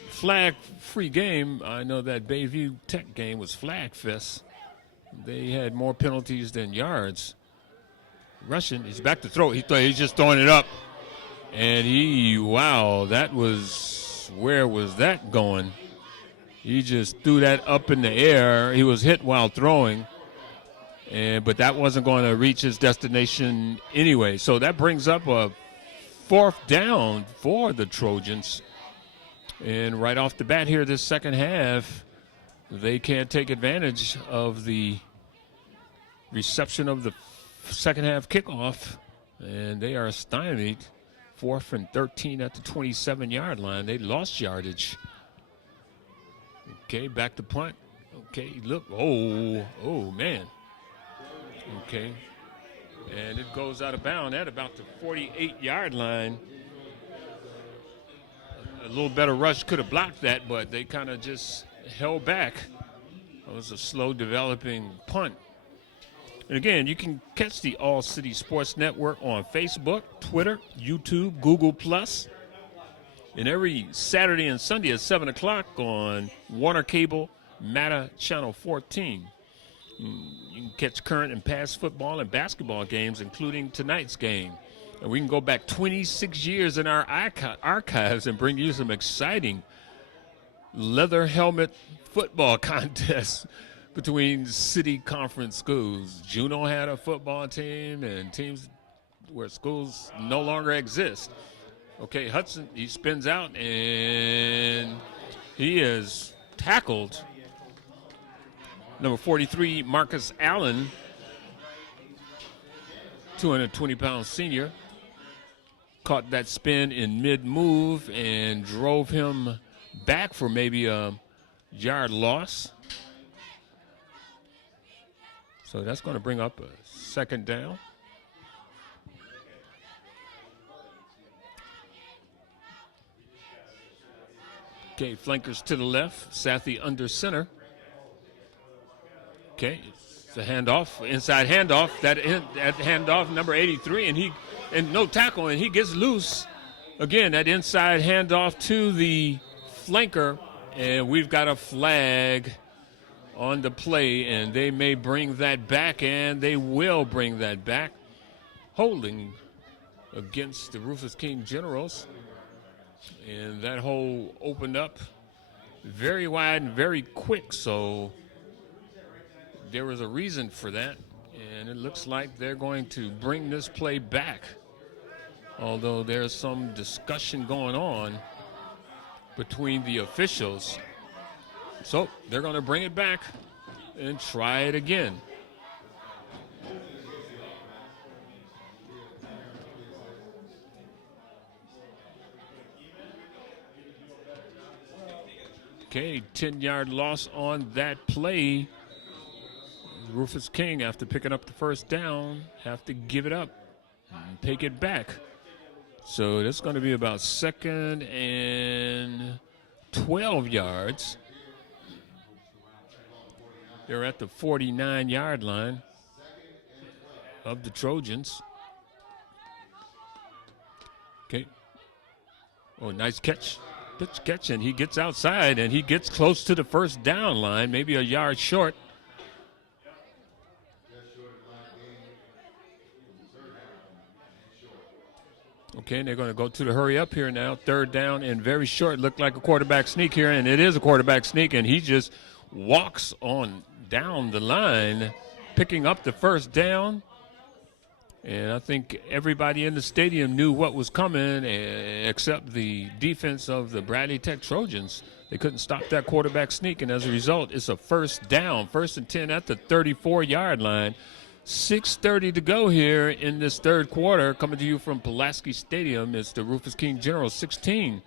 flag-free game. I know that Bayview Tech game was flag fest. They had more penalties than yards. Rushing, he's back to throw. He's just throwing it up. And where was that going? He just threw that up in the air. He was hit while throwing, but that wasn't going to reach his destination anyway. So that brings up a 4th down for the Trojans. And right off the bat here, this second half, they can't take advantage of the reception of the second half kickoff, and they are stymied 4th and 13 at the 27-yard line. They lost yardage. Okay, back to punt. Okay, look. Oh, man. Okay. And it goes out of bounds at about the 48-yard line. A little better rush could have blocked that, but they kind of just held back. It was a slow developing punt. And again, you can catch the All City Sports Network on Facebook, Twitter, YouTube, Google+, and every Saturday and Sunday at 7 o'clock on Warner Cable, Matta Channel 14. You can catch current and past football and basketball games, including tonight's game. And we can go back 26 years in our archives and bring you some exciting leather helmet football contests between city conference schools. Juneau had a football team and teams where schools no longer exist. Okay, Hudson, he spins out and he is tackled. Number 43, Marcus Allen, 220-pound senior, caught that spin in mid-move and drove him back for maybe a yard loss. So that's going to bring up a second down. Okay, flankers to the left, Sathi under center. Okay, it's a handoff, inside handoff. That handoff, number 83, and no tackle, and he gets loose. Again, that inside handoff to the flanker, and we've got a flag on the play, and they may bring that back, and they will bring that back. Holding against the Rufus King Generals, and that hole opened up very wide and very quick, so there was a reason for that, and it looks like they're going to bring this play back, although there's some discussion going on between the officials. So they're going to bring it back and try it again. Okay, 10-yard loss on that play. Rufus King, after picking up the first down, have to give it up and take it back. So that's going to be about 2nd and 12 yards. They're at the 49-yard line of the Trojans. Okay. Oh, nice catch. Pitch catch, and he gets outside, and he gets close to the first down line, maybe a yard short. Okay, and they're going to go to the hurry up here now. 3rd down and very short. Looked like a quarterback sneak here, and it is a quarterback sneak, and he just walks on down the line, picking up the first down. And I think everybody in the stadium knew what was coming, except the defense of the Bradley Tech Trojans. They couldn't stop that quarterback sneak, and as a result, it's a first down, 1st and 10 at the 34-yard line. 6:30 to go here in this third quarter. Coming to you from Pulaski Stadium, it's the Rufus King Generals 16,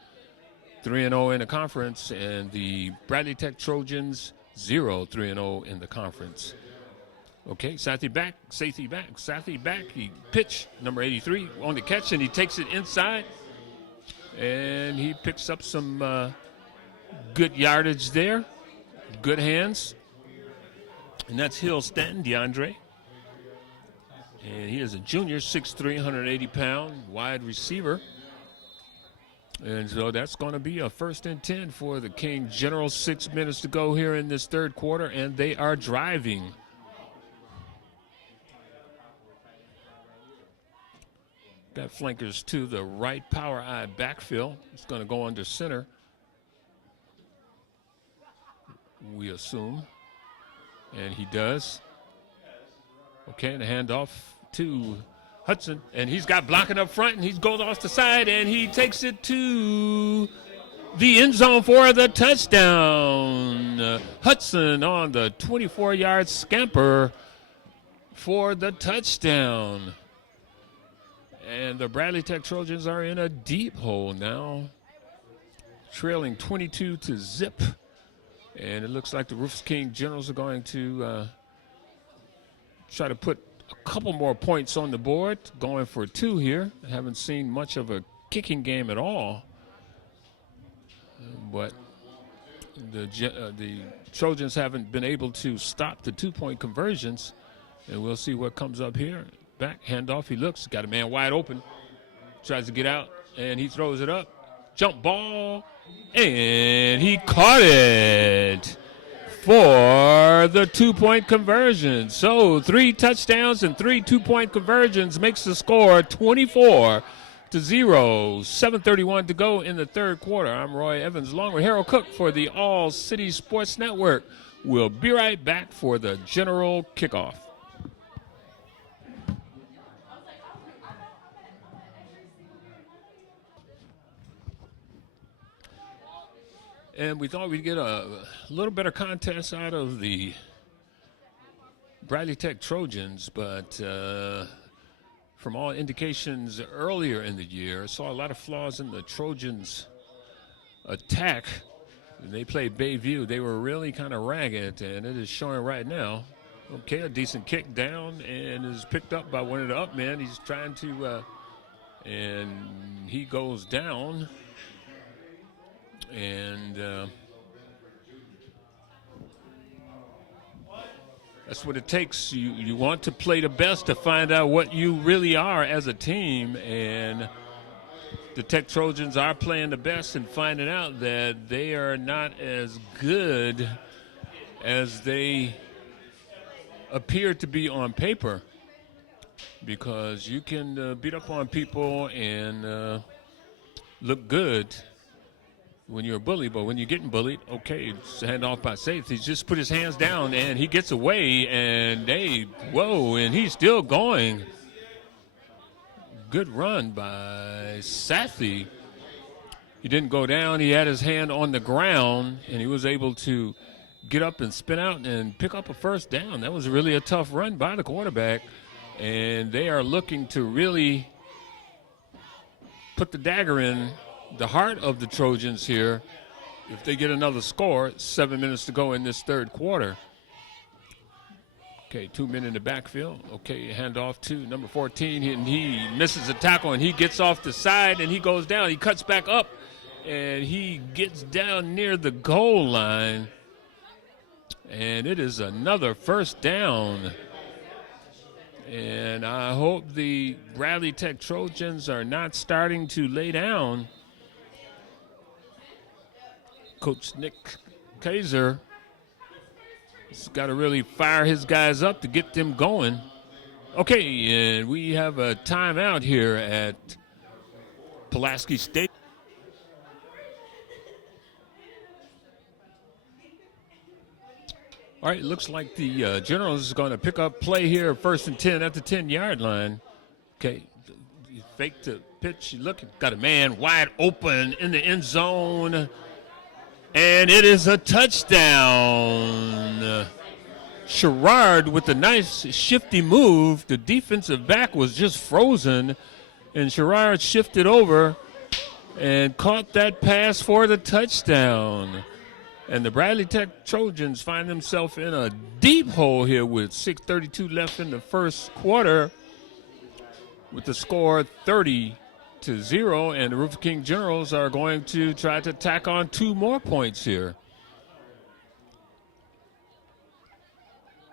3-0 in the conference, and the Bradley Tech Trojans 0-3-0 in the conference. Okay, Sathi back. He pitch, number 83 on the catch, and he takes it inside, and he picks up some good yardage there, good hands, and that's Hill Stanton, DeAndre. And he is a junior, 6'3", 180-pound wide receiver. And so that's going to be a 1st and 10 for the King Generals. 6 minutes to go here in this third quarter, and they are driving. Got flankers to the right, power eye backfield. It's going to go under center, we assume. And he does. Okay, and a handoff to Hudson, and he's got blocking up front, and he goes off the side, and he takes it to the end zone for the touchdown. Hudson on the 24-yard scamper for the touchdown. And the Bradley Tech Trojans are in a deep hole now, trailing 22-0. And it looks like the Rufus King Generals are going to try to put a couple more points on the board, going for 2 here. I haven't seen much of a kicking game at all. But the Trojans haven't been able to stop the 2-point conversions. And we'll see what comes up here. Back, handoff, he looks, got a man wide open. Tries to get out, and he throws it up. Jump ball, and he caught it for the 2-point conversion. So 3 touchdowns and 3 2-point conversions makes the score 24-0. 7:31 to go in the third quarter. I'm Roy Evans along with Harold Cook for the All City Sports Network. We'll be right back for the general kickoff. And we thought we'd get a little better contest out of the Bradley Tech Trojans, but from all indications earlier in the year, saw a lot of flaws in the Trojans' attack. When they played Bayview, they were really kind of ragged, and it is showing right now. Okay, a decent kick down, and is picked up by one of the up men. He's trying to, and he goes down. And that's what it takes. You want to play the best to find out what you really are as a team. And the Tech Trojans are playing the best and finding out that they are not as good as they appear to be on paper. Because you can beat up on people and look good when you're a bully, but when you're getting bullied, okay, it's a handoff by safety. He just put his hands down, and he gets away, and and he's still going. Good run by Sathi. He didn't go down. He had his hand on the ground, and he was able to get up and spin out and pick up a first down. That was really a tough run by the quarterback, and they are looking to really put the dagger in the heart of the Trojans here. If they get another score, 7 minutes to go in this third quarter. Okay, 2 men in the backfield. Okay, handoff to number 14, and he misses a tackle, and he gets off the side, and he goes down. He cuts back up, and he gets down near the goal line, and it is another first down. And I hope the Bradley Tech Trojans are not starting to lay down. Coach Nick Kaiser has got to really fire his guys up to get them going. Okay, and we have a timeout here at Pulaski State. All right, it looks like the Generals is going to pick up play here, 1st and 10 at the 10-yard line. Okay, fake to pitch. Look, got a man wide open in the end zone. And it is a touchdown. Sherrard with a nice shifty move. The defensive back was just frozen, and Sherrard shifted over and caught that pass for the touchdown. And the Bradley Tech Trojans find themselves in a deep hole here with 6:32 left in the first quarter with the score 30-0, and the Rufus King Generals are going to try to tack on 2 more points here.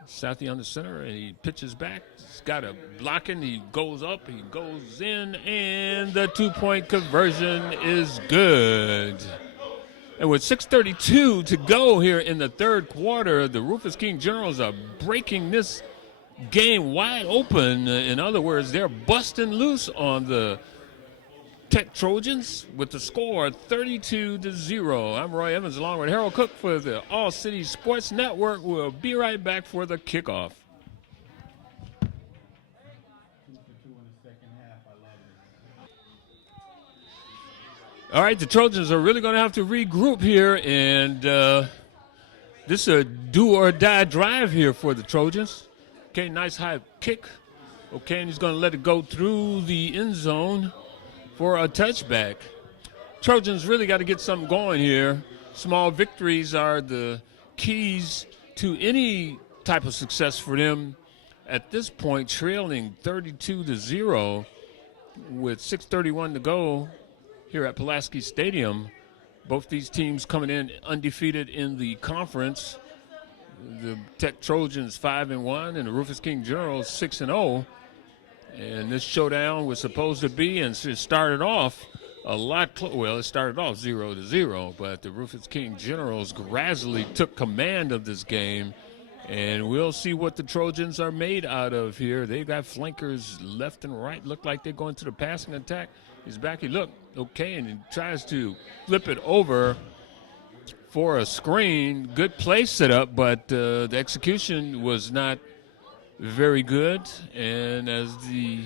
Sathi on the center, and he pitches back. He's got a blocking. He goes up. He goes in, and the 2-point conversion is good. And with 6:32 to go here in the third quarter, the Rufus King Generals are breaking this game wide open. In other words, they're busting loose on the Tech Trojans with the score 32-0. I'm Roy Evans along with Harold Cook for the All City Sports Network. We'll be right back for the kickoff. All right, the Trojans are really going to have to regroup here, and this is a do-or-die drive here for the Trojans. Okay, nice high kick. Okay, and he's going to let it go through the end zone for a touchback. Trojans really got to get something going here. Small victories are the keys to any type of success for them. At this point, trailing 32-0 with 6:31 to go here at Pulaski Stadium. Both these teams coming in undefeated in the conference. The Tech Trojans 5-1 and the Rufus King Generals 6-0. And this showdown was supposed to be, and it started off a lot well, it started off 0-0, but the Rufus King Generals gradually took command of this game. And we'll see what the Trojans are made out of here. They've got flankers left and right. Look like they're going to the passing attack. He's back. He looked okay, and he tries to flip it over for a screen. Good play set up, but the execution was not very good. And as the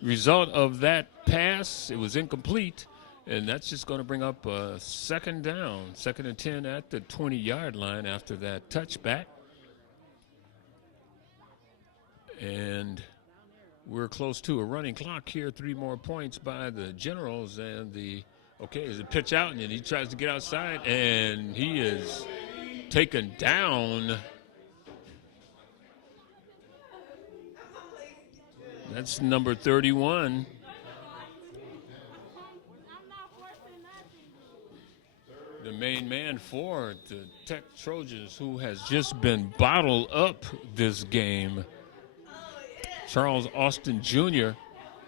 result of that pass, it was incomplete. And that's just going to bring up a second down, 2nd and 10 at the 20-yard line after that touchback. And we're close to a running clock here. 3 more points by the Generals. And there's a pitch out, and he tries to get outside, and he is taken down. That's number 31. The main man for the Tech Trojans, who has just been bottled up this game. Charles Austin Jr.,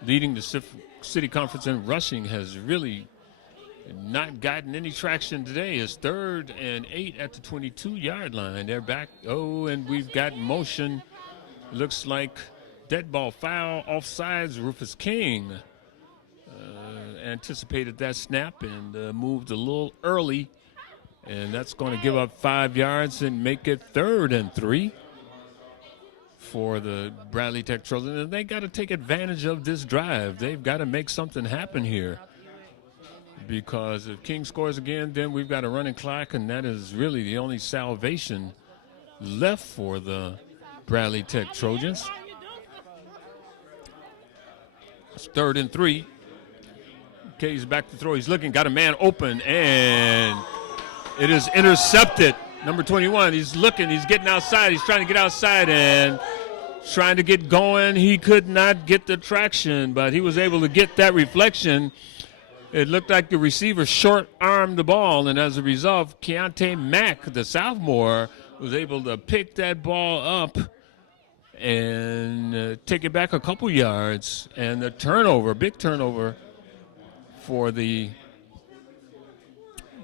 leading the city conference in rushing, has really not gotten any traction today. It's 3rd and 8 at the 22-yard line. They're back. Oh, and we've got motion. Looks like dead ball foul, offsides. Rufus King anticipated that snap and moved a little early. And that's going to give up 5 yards and make it 3rd and 3. For the Bradley Tech Trojans, and they got to take advantage of this drive. They've got to make something happen here, because if King scores again, then we've got a running clock, and that is really the only salvation left for the Bradley Tech Trojans. It's 3rd and 3. Okay, he's back to throw. He's looking, got a man open, and it is intercepted. Number 21, he's looking, he's getting outside, he's trying to get outside and trying to get going. He could not get the traction, but he was able to get that reflection. It looked like the receiver short-armed the ball, and as a result, Keontae Mack, the sophomore, was able to pick that ball up and take it back a couple yards. And the turnover, big turnover for the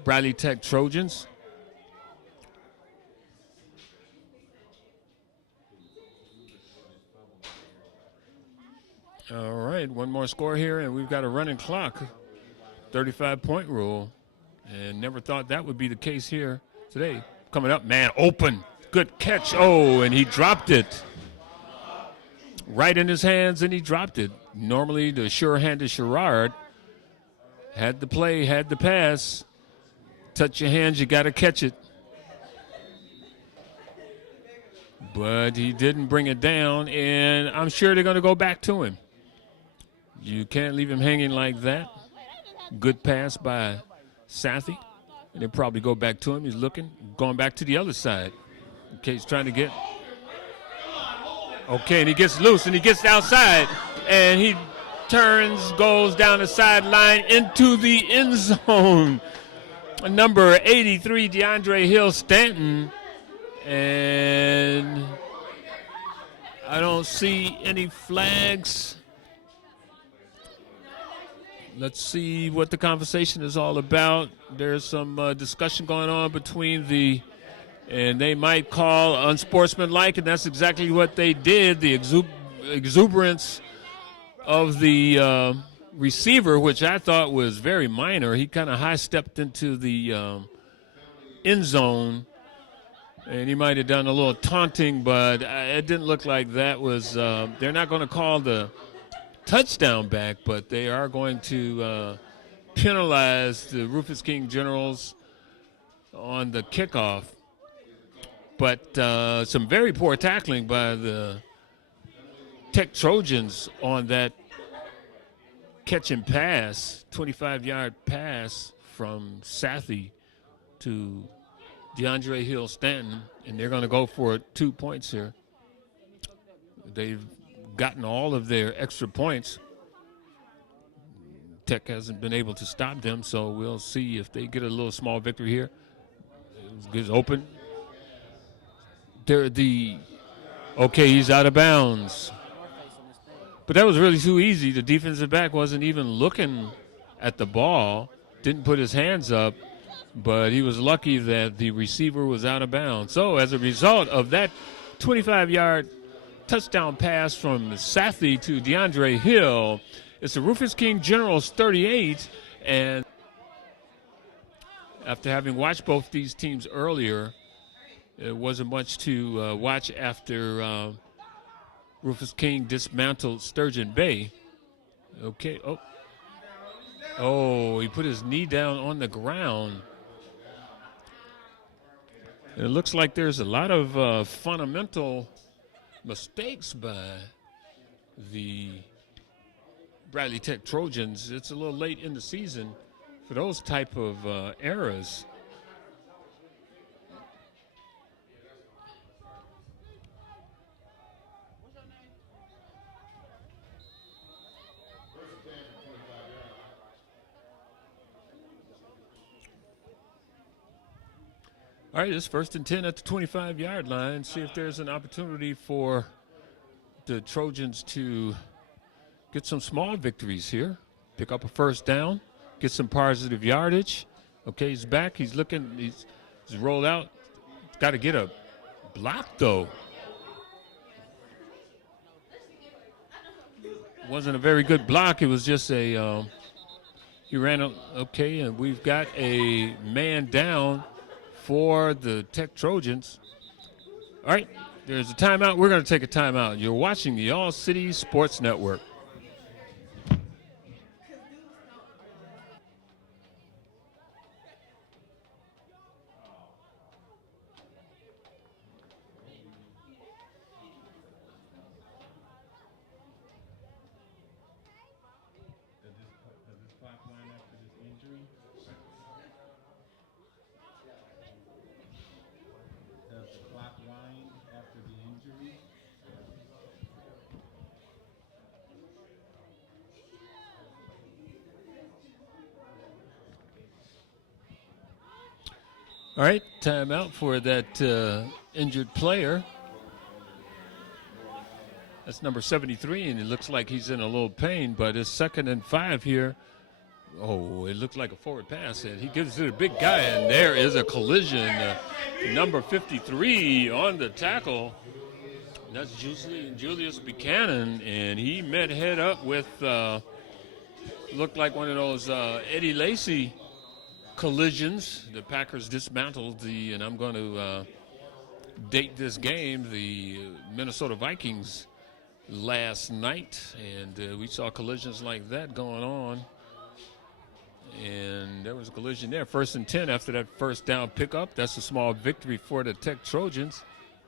Bradley Tech Trojans. All right, one more score here, and we've got a running clock, 35-point rule, and never thought that would be the case here today. Coming up, man, open, good catch. Oh, and he dropped it right in his hands, and he dropped it. Normally, the sure-handed Sherrard had the play, had the pass. Touch your hands, you got to catch it. But he didn't bring it down, and I'm sure they're going to go back to him. You can't leave him hanging like that. Good pass by Sathi. And they'll probably go back to him. He's looking, going back to the other side. Okay, he's trying to get. Okay, and he gets loose, and he gets outside. And he turns, goes down the sideline into the end zone. Number 83, DeAndre Hill-Stanton. And I don't see any flags. Let's see what the conversation is all about. There's some discussion going on between and they might call unsportsmanlike, and that's exactly what they did. The exuberance of the receiver, which I thought was very minor. He kind of high-stepped into the end zone, and he might have done a little taunting, but it didn't look like that was they're not going to call the touchdown back, but they are going to penalize the Rufus King Generals on the kickoff. But some very poor tackling by the Tech Trojans on that catch and pass, 25-yard pass from Sathy to DeAndre Hill-Stanton, and they're going to go for 2 points here. They've gotten all of their extra points. Tech hasn't been able to stop them, so we'll see if they get a little small victory here. It's open. Okay, he's out of bounds. But that was really too easy. The defensive back wasn't even looking at the ball, didn't put his hands up, but he was lucky that the receiver was out of bounds. So as a result of that 25-yard touchdown pass from Sathy to DeAndre Hill, it's the Rufus King Generals 38. And after having watched both these teams earlier, it wasn't much to watch after Rufus King dismantled Sturgeon Bay. Okay, he put his knee down on the ground. And it looks like there's a lot of fundamental mistakes by the Bradley Tech Trojans. It's a little late in the season for those type of errors. All right, it's 1st and 10 at the 25-yard line. See if there's an opportunity for the Trojans to get some small victories here. Pick up a first down, get some positive yardage. Okay, he's back. He's looking. He's rolled out. Got to get a block, though. Wasn't a very good block. It was just a he ran up. Okay, and we've got a man down for the Tech Trojans. All right, there's a timeout. We're going to take a timeout. You're watching the All-City Sports Network. All right, timeout for that injured player. That's number 73, and it looks like he's in a little pain, but it's 2nd and 5 here. Oh, it looks like a forward pass, and he gives it to the big guy, and there is a collision. Number 53 on the tackle. That's Julius Buchanan, and he met head up with, looked like one of those Eddie Lacy collisions. The Packers dismantled and I'm going to date this game, the Minnesota Vikings last night, and we saw collisions like that going on. And there was a collision there. 1st and 10 after that first down pickup. That's a small victory for the Tech Trojans.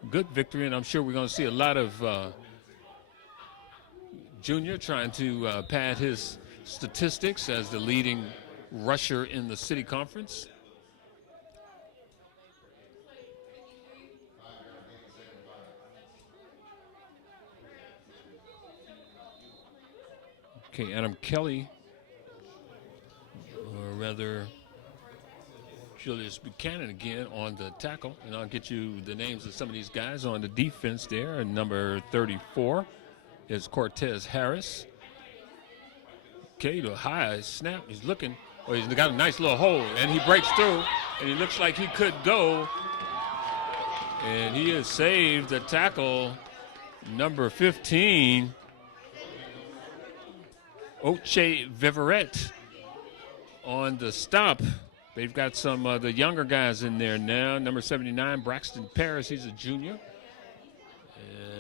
Good victory, and I'm sure we're going to see a lot of Junior trying to pad his statistics as the leading rusher in the City Conference. Okay, Adam Kelly, or rather Julius Buchanan again on the tackle. And I'll get you the names of some of these guys on the defense there. And number 34 is Cortez Harris. Okay, the high snap. He's looking. Oh, he's got a nice little hole, and he breaks through, and he looks like he could go. And he has saved the tackle, number 15, Oche Viverette, on the stop. They've got some of the younger guys in there now. Number 79, Braxton Paris, he's a junior.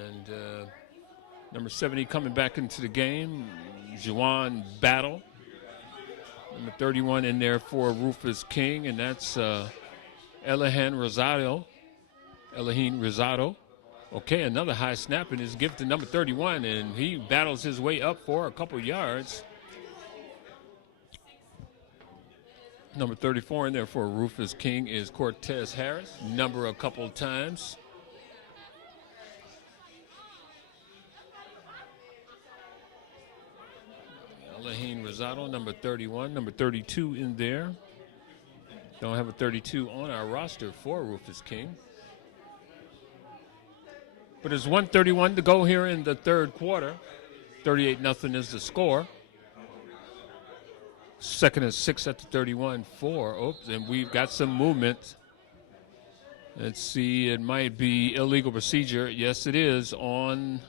And number 70 coming back into the game, Juwan Battle. Number 31 in there for Rufus King, and that's Elaheen Rosado. Okay, another high snap and is given to number 31, and he battles his way up for a couple yards. Number 34 in there for Rufus King is Cortez Harris, number a couple times. Laheen Rosado, number 31, number 32 in there. Don't have a 32 on our roster for Rufus King. But there's 1:31 to go here in the third quarter. 38-0 is the score. Second and 6 at the 31 for. Oops, and we've got some movement. Let's see, it might be illegal procedure. Yes, it is on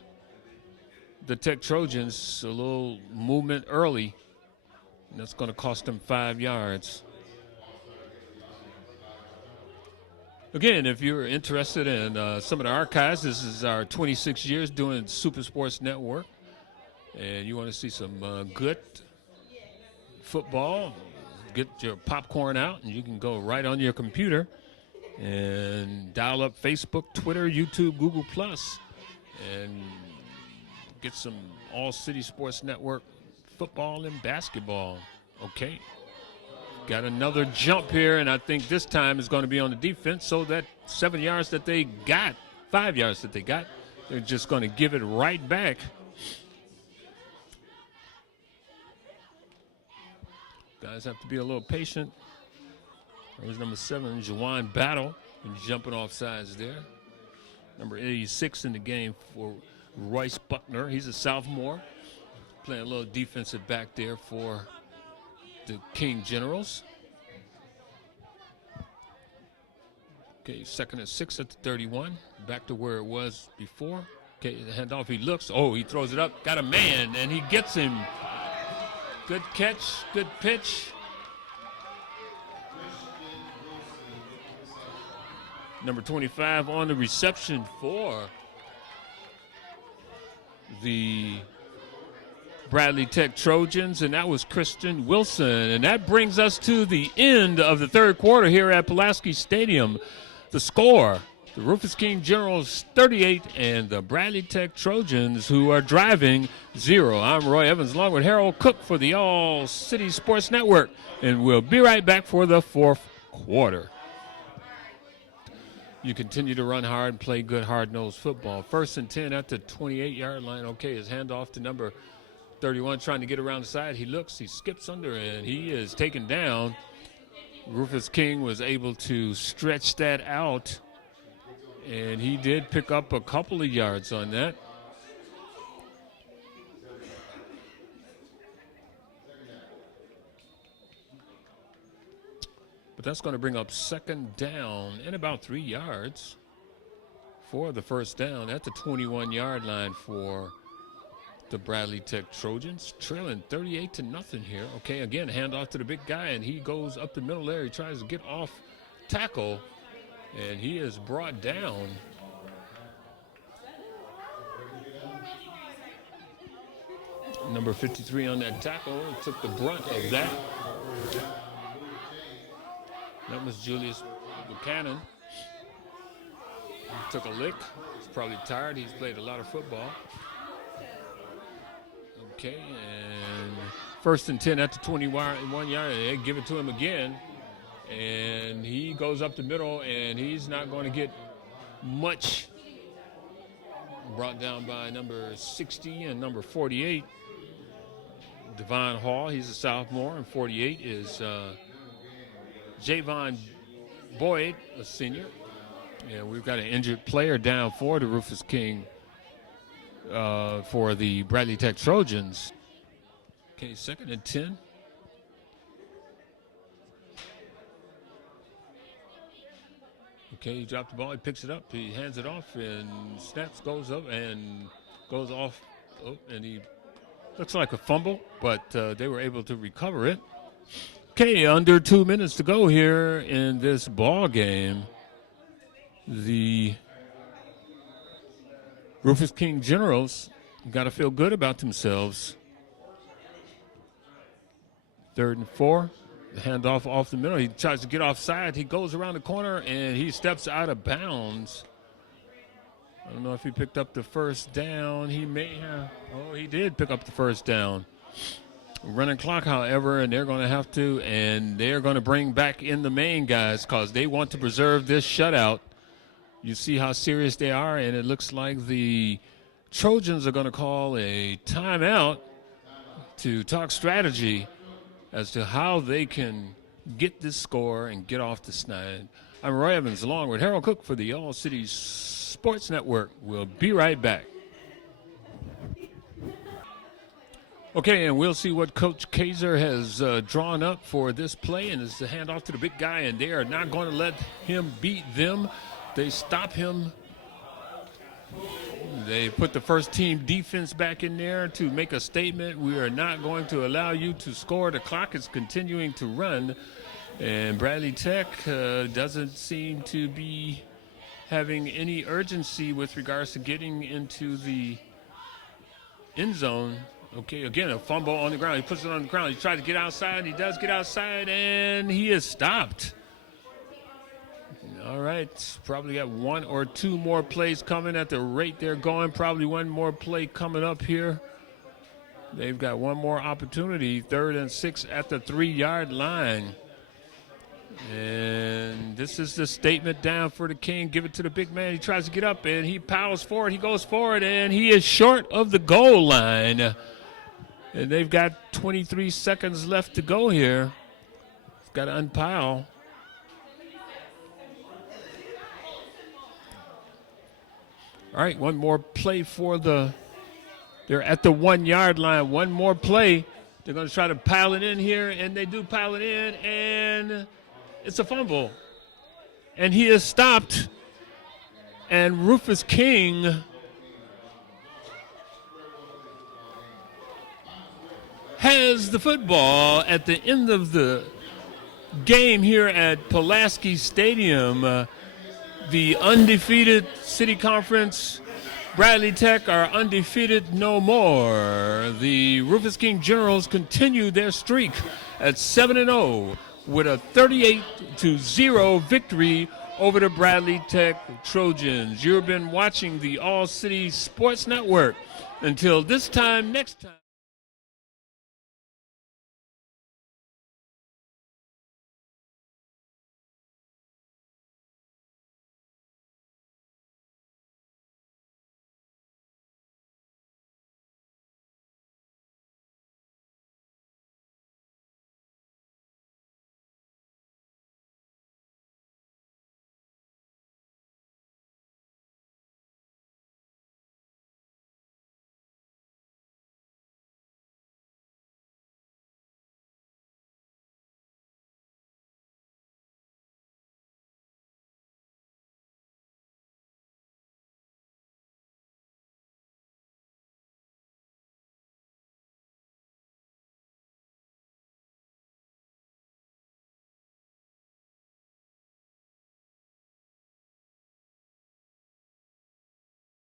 the Tech Trojans. A little movement early, and that's going to cost them 5 yards. Again, if you're interested in some of the archives, this is our 26 years doing Super Sports Network, and you want to see some good football, get your popcorn out, and you can go right on your computer and dial up Facebook, Twitter, YouTube, Google+, and get some All-City Sports Network football and basketball. Okay. Got another jump here, and I think this time is going to be on the defense, so that 7 yards that they got, 5 yards that they got, they're just going to give it right back. Guys have to be a little patient. That was number 7, Jawan Battle, and jumping off sides there. Number 86 in the game for Royce Buckner. He's a sophomore, playing a little defensive back there for the King Generals. Okay, second and 6 at the 31. Back to where it was before. Okay, the handoff, he looks. Oh, he throws it up. Got a man, and he gets him. Good catch, good pitch. Number 25 on the reception for the Bradley Tech Trojans, and that was Christian Wilson. And that brings us to the end of the third quarter here at Pulaski Stadium. The score, the Rufus King Generals 38 and the Bradley Tech Trojans, who are driving 0. I'm Roy Evans along with Harold Cook for the All-City Sports Network, and we'll be right back for the fourth quarter. You continue to run hard and play good hard-nosed football. First and 10 at the 28-yard line. Okay, his handoff to number 31 trying to get around the side. He looks, he skips under, and he is taken down. Rufus King was able to stretch that out, and he did pick up a couple of yards on that. But that's going to bring up second down and about 3 yards for the first down at the 21-yard line for the Bradley Tech Trojans, trailing 38-0 here. Okay, again, handoff to the big guy, and he goes up the middle there. He tries to get off tackle, and he is brought down. Number 53 on that tackle took the brunt of that. That was Julius Buchanan. He took a lick. He's probably tired. He's played a lot of football. Okay, and first and 10 at the 21 yard. They give it to him again, and he goes up the middle, and he's not going to get much. Brought down by number 60 and number 48, Devon Hall. He's a sophomore, and 48 is Javon Boyd, a senior. And we've got an injured player down for the Rufus King for the Bradley Tech Trojans. Okay, second and 10. Okay, he dropped the ball, he picks it up, he hands it off, and snaps, goes up, and goes off, and he looks like a fumble, but they were able to recover it. Okay, under 2 minutes to go here in this ball game. The Rufus King Generals got to feel good about themselves. 3rd and 4. The handoff off the middle. He tries to get offside. He goes around the corner, and he steps out of bounds. I don't know if he picked up the first down. He may have. Oh, he did pick up the first down. Running clock, however, and they're going to have to, and they're going to bring back in the main guys because they want to preserve this shutout. You see how serious they are, and it looks like the Trojans are going to call a timeout to talk strategy as to how they can get this score and get off the snide. I'm Roy Evans, along with Harold Cook for the All City Sports Network. We'll be right back. Okay, and we'll see what Coach Kaiser has drawn up for this play, and it's a handoff to the big guy, and they are not going to let him beat them. They stop him. They put the first team defense back in there to make a statement. We are not going to allow you to score. The clock is continuing to run, and Bradley Tech doesn't seem to be having any urgency with regards to getting into the end zone. Okay, again, a fumble on the ground. He puts it on the ground. He tries to get outside. He does get outside, and he is stopped. All right, probably got one or two more plays coming at the rate they're going. Probably one more play coming up here. They've got one more opportunity, 3rd and 6 at the 3-yard line. And this is the statement down for the King. Give it to the big man. He tries to get up, and he powers forward. He goes forward, and he is short of the goal line. And they've got 23 seconds left to go here. He's got to unpile. All right, one more play for they're at the 1-yard line. One more play. They're going to try to pile it in here, and they do pile it in, and it's a fumble. And he is stopped, and Rufus King has the football at the end of the game here at Pulaski Stadium. The undefeated City Conference Bradley Tech are undefeated no more. The Rufus King Generals continue their streak at 7-0 with a 38-0 victory over the Bradley Tech Trojans. You've been watching the All City Sports Network. Until this time next time.